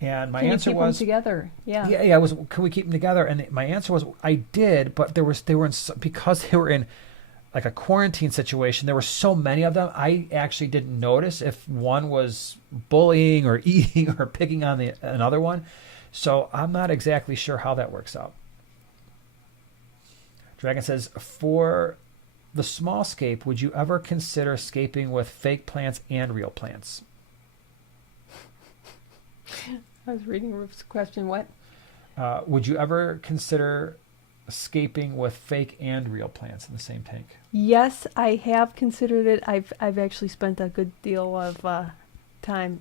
and my answer was, them together? Yeah. Yeah. It was, can we keep them together? And my answer was, I did, but because they were in like a quarantine situation, there were so many of them. I actually didn't notice if one was bullying or eating or picking on another one. So I'm not exactly sure how that works out. Dragon says, for the small scape, would you ever consider scaping with fake plants and real plants? I was reading Ruth's question. What? Would you ever consider scaping with fake and real plants in the same tank? Yes, I have considered it. I've actually spent a good deal of time.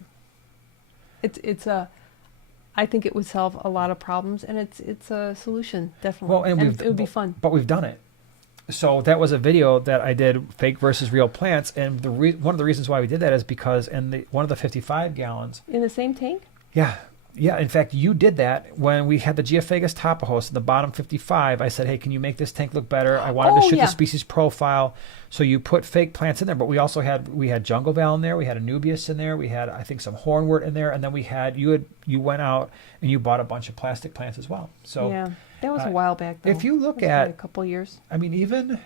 I think it would solve a lot of problems, and it's a solution, definitely. Well, and it would be fun. But we've done it. So that was a video that I did, fake versus real plants, and one of the reasons why we did that is because in one of the 55 gallons. In the same tank? Yeah. Yeah, in fact, you did that when we had the Geophagus tapajos in the bottom 55. I said, hey, can you make this tank look better? I wanted to shoot the species profile. So you put fake plants in there, but we also had jungle val in there. We had anubias in there. We had, I think, some hornwort in there. And then we had, you went out and you bought a bunch of plastic plants as well. So yeah, that was a while back, though. If you look at a couple of years. I mean, even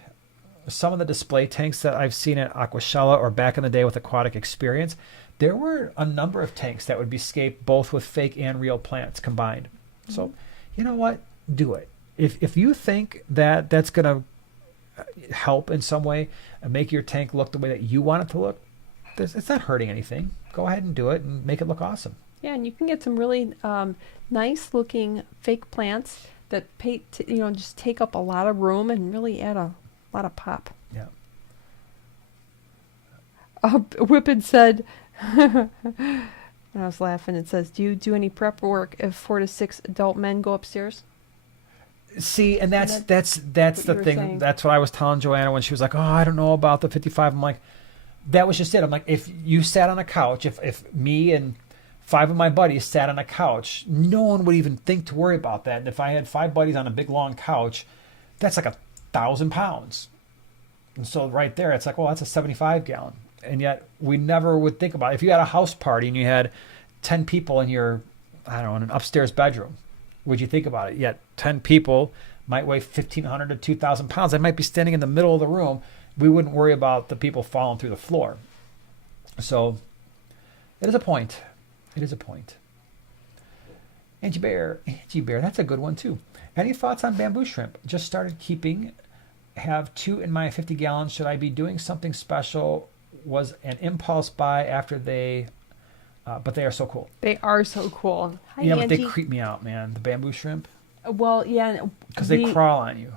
some of the display tanks that I've seen at Aquashella or back in the day with Aquatic Experience, there were a number of tanks that would be scaped both with fake and real plants combined. Mm-hmm. So, you know what? Do it. If you think that that's going to help in some way and make your tank look the way that you want it to look, it's not hurting anything. Go ahead and do it and make it look awesome. Yeah, and you can get some really nice looking fake plants that just take up a lot of room and really add a lot of pop. Yeah. Whippin said, and I was laughing. It says, do you do any prep work if 4 to 6 adult men go upstairs? See, and that's the thing. Saying. That's what I was telling Joanna when she was like, oh, I don't know about the 55. I'm like, that was just it. I'm like, if you sat on a couch, if me and 5 of my buddies sat on a couch, no one would even think to worry about that. And if I had 5 buddies on a big, long couch, that's like 1,000 pounds. And so right there, it's like, well, that's a 75 gallon. And yet we never would think about it. If you had a house party and you had 10 people in your, I don't know, in an upstairs bedroom, would you think about it? Yet 10 people might weigh 1,500 to 2,000 pounds. They might be standing in the middle of the room. We wouldn't worry about the people falling through the floor. So it is a point. It is a point. Angie Bear, that's a good one too. Any thoughts on bamboo shrimp? Just started keeping, have 2 in my 50 gallons. Should I be doing something special? Was an impulse buy after but they are so cool. They are so cool. Hi, yeah, Angie. But they creep me out, man. The bamboo shrimp. Well, yeah. Because they crawl on you.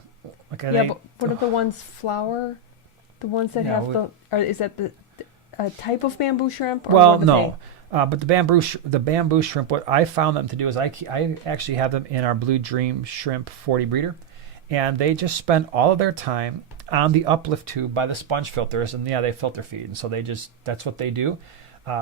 But what are the ones flower? The ones that have or is that the a type of bamboo shrimp? Or Well, what are no. But the bamboo shrimp, what I found them to do is I actually have them in our Blue Dream Shrimp 40 breeder, and they just spend all of their time on the uplift tube by the sponge filters, and yeah, they filter feed, and so that's what they do.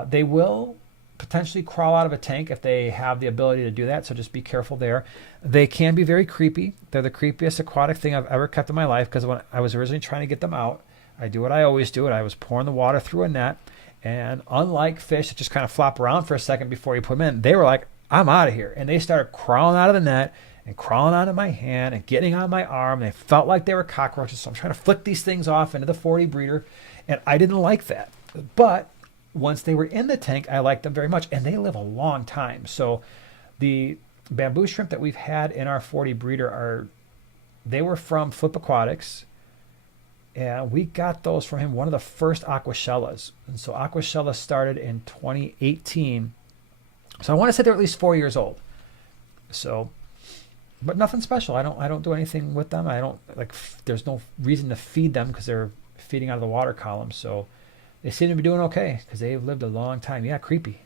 They will potentially crawl out of a tank if they have the ability to do that, so just be careful there. They can be very creepy. They're the creepiest aquatic thing I've ever kept in my life, because when I was originally trying to get them out, I do what I always do, and I was pouring the water through a net. And unlike fish that just kind of flop around for a second before you put them in, they were like, I'm out of here. And they started crawling out of the net and crawling onto my hand and getting on my arm. They felt like they were cockroaches. So I'm trying to flick these things off into the 40 breeder. And I didn't like that. But once they were in the tank, I liked them very much. And they live a long time. So the bamboo shrimp that we've had in our 40 breeder they were from Flip Aquatics. And we got those from him, one of the first Aquashellas. And so Aquashella started in 2018. So I want to say they're at least 4 years old. So, but nothing special. I don't do anything with them. I don't there's no reason to feed them because they're feeding out of the water column. So they seem to be doing okay because they've lived a long time. Yeah, creepy.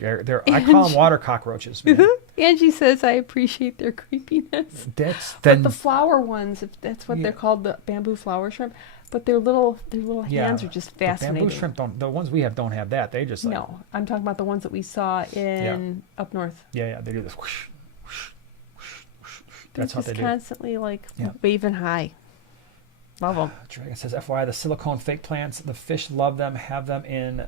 I call them water cockroaches. Man. Angie says, I appreciate their creepiness. But the flower ones, if that's what they're called, the bamboo flower shrimp, but their little hands are just fascinating. Bamboo shrimp the ones we have don't have that. They just no. I'm talking about the ones that we saw in up north. Yeah, they do this. Whoosh, whoosh, whoosh, whoosh. That's what they do. Constantly waving high. Love them. Dragon says, FYI, the silicone fake plants, the fish love them. Have them in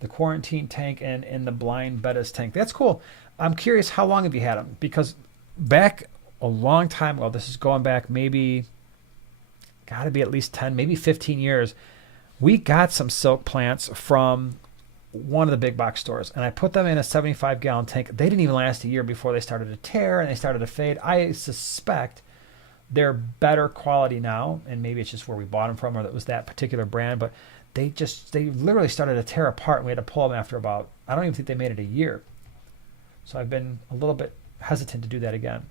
the quarantine tank and in the blind bettas tank. That's cool. I'm curious, how long have you had them? Because back a long time ago, this is going back maybe, got to be at least 10, maybe 15 years, we got some silk plants from one of the big box stores, and I put them in a 75-gallon tank. They didn't even last a year before they started to tear and they started to fade. I suspect they're better quality now, and maybe it's just where we bought them from or that was that particular brand, but they literally started to tear apart, and we had to pull them after about, I don't even think they made it a year. So I've been a little bit hesitant to do that again.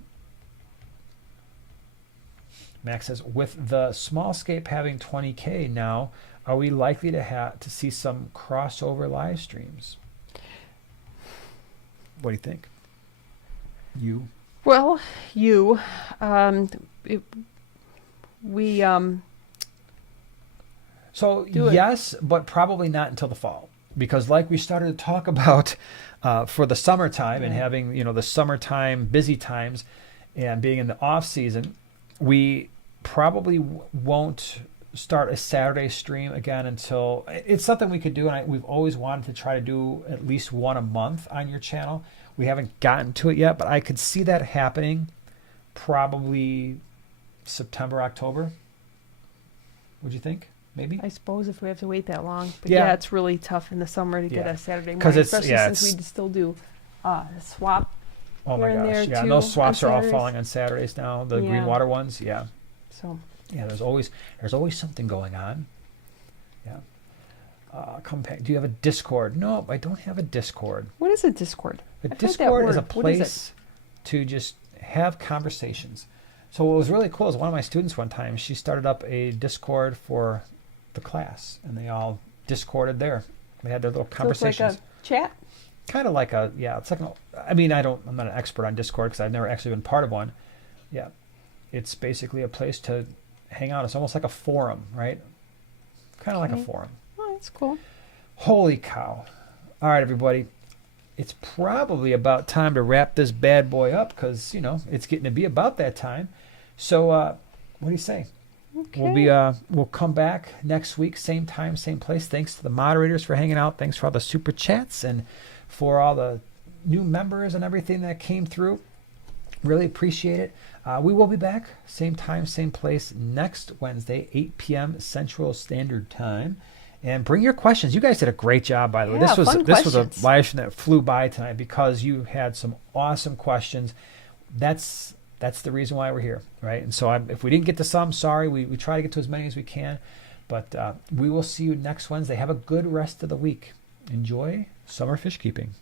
Max says, with the small scape having 20K now, are we likely to see some crossover live streams? What do you think? Well, So yes, but probably not until the fall, because like we started to talk about for the summertime and having the summertime busy times and being in the off season, we probably won't start a Saturday stream again until it's something we could do, and we've always wanted to try to do at least one a month on your channel. We haven't gotten to it yet, but I could see that happening probably September, October. Would you think? Maybe. I suppose if we have to wait that long. But yeah, it's really tough in the summer to get a Saturday morning, especially since we still do swap. Oh my gosh! Yeah, and those swaps are all falling on Saturdays now. The green water ones, yeah. So. Yeah, there's always something going on. Yeah. Do you have a Discord? No, I don't have a Discord. What is a Discord? A Discord is a place to just have conversations. So what was really cool is one of my students one time, she started up a Discord for the class, and they all Discorded there. They had their little conversations. So it's like a chat? Kind of like it's like, I'm not an expert on Discord because I've never actually been part of one. Yeah. It's basically a place to hang out. It's almost like a forum, right? Kind of like a forum. Oh, that's cool. Holy cow. All right, everybody. It's probably about time to wrap this bad boy up because, it's getting to be about that time. So what do you say? Okay. We'll come back next week, same time, same place. Thanks to the moderators for hanging out. Thanks for all the super chats and for all the new members and everything that came through. Really appreciate it. We will be back, same time, same place, next Wednesday, 8 p.m. Central Standard Time. And bring your questions. You guys did a great job, by the way. This was a live stream that flew by tonight because you had some awesome questions. That's the reason why we're here, right? And so if we didn't get to some, sorry. We try to get to as many as we can. But we will see you next Wednesday. Have a good rest of the week. Enjoy summer fish keeping.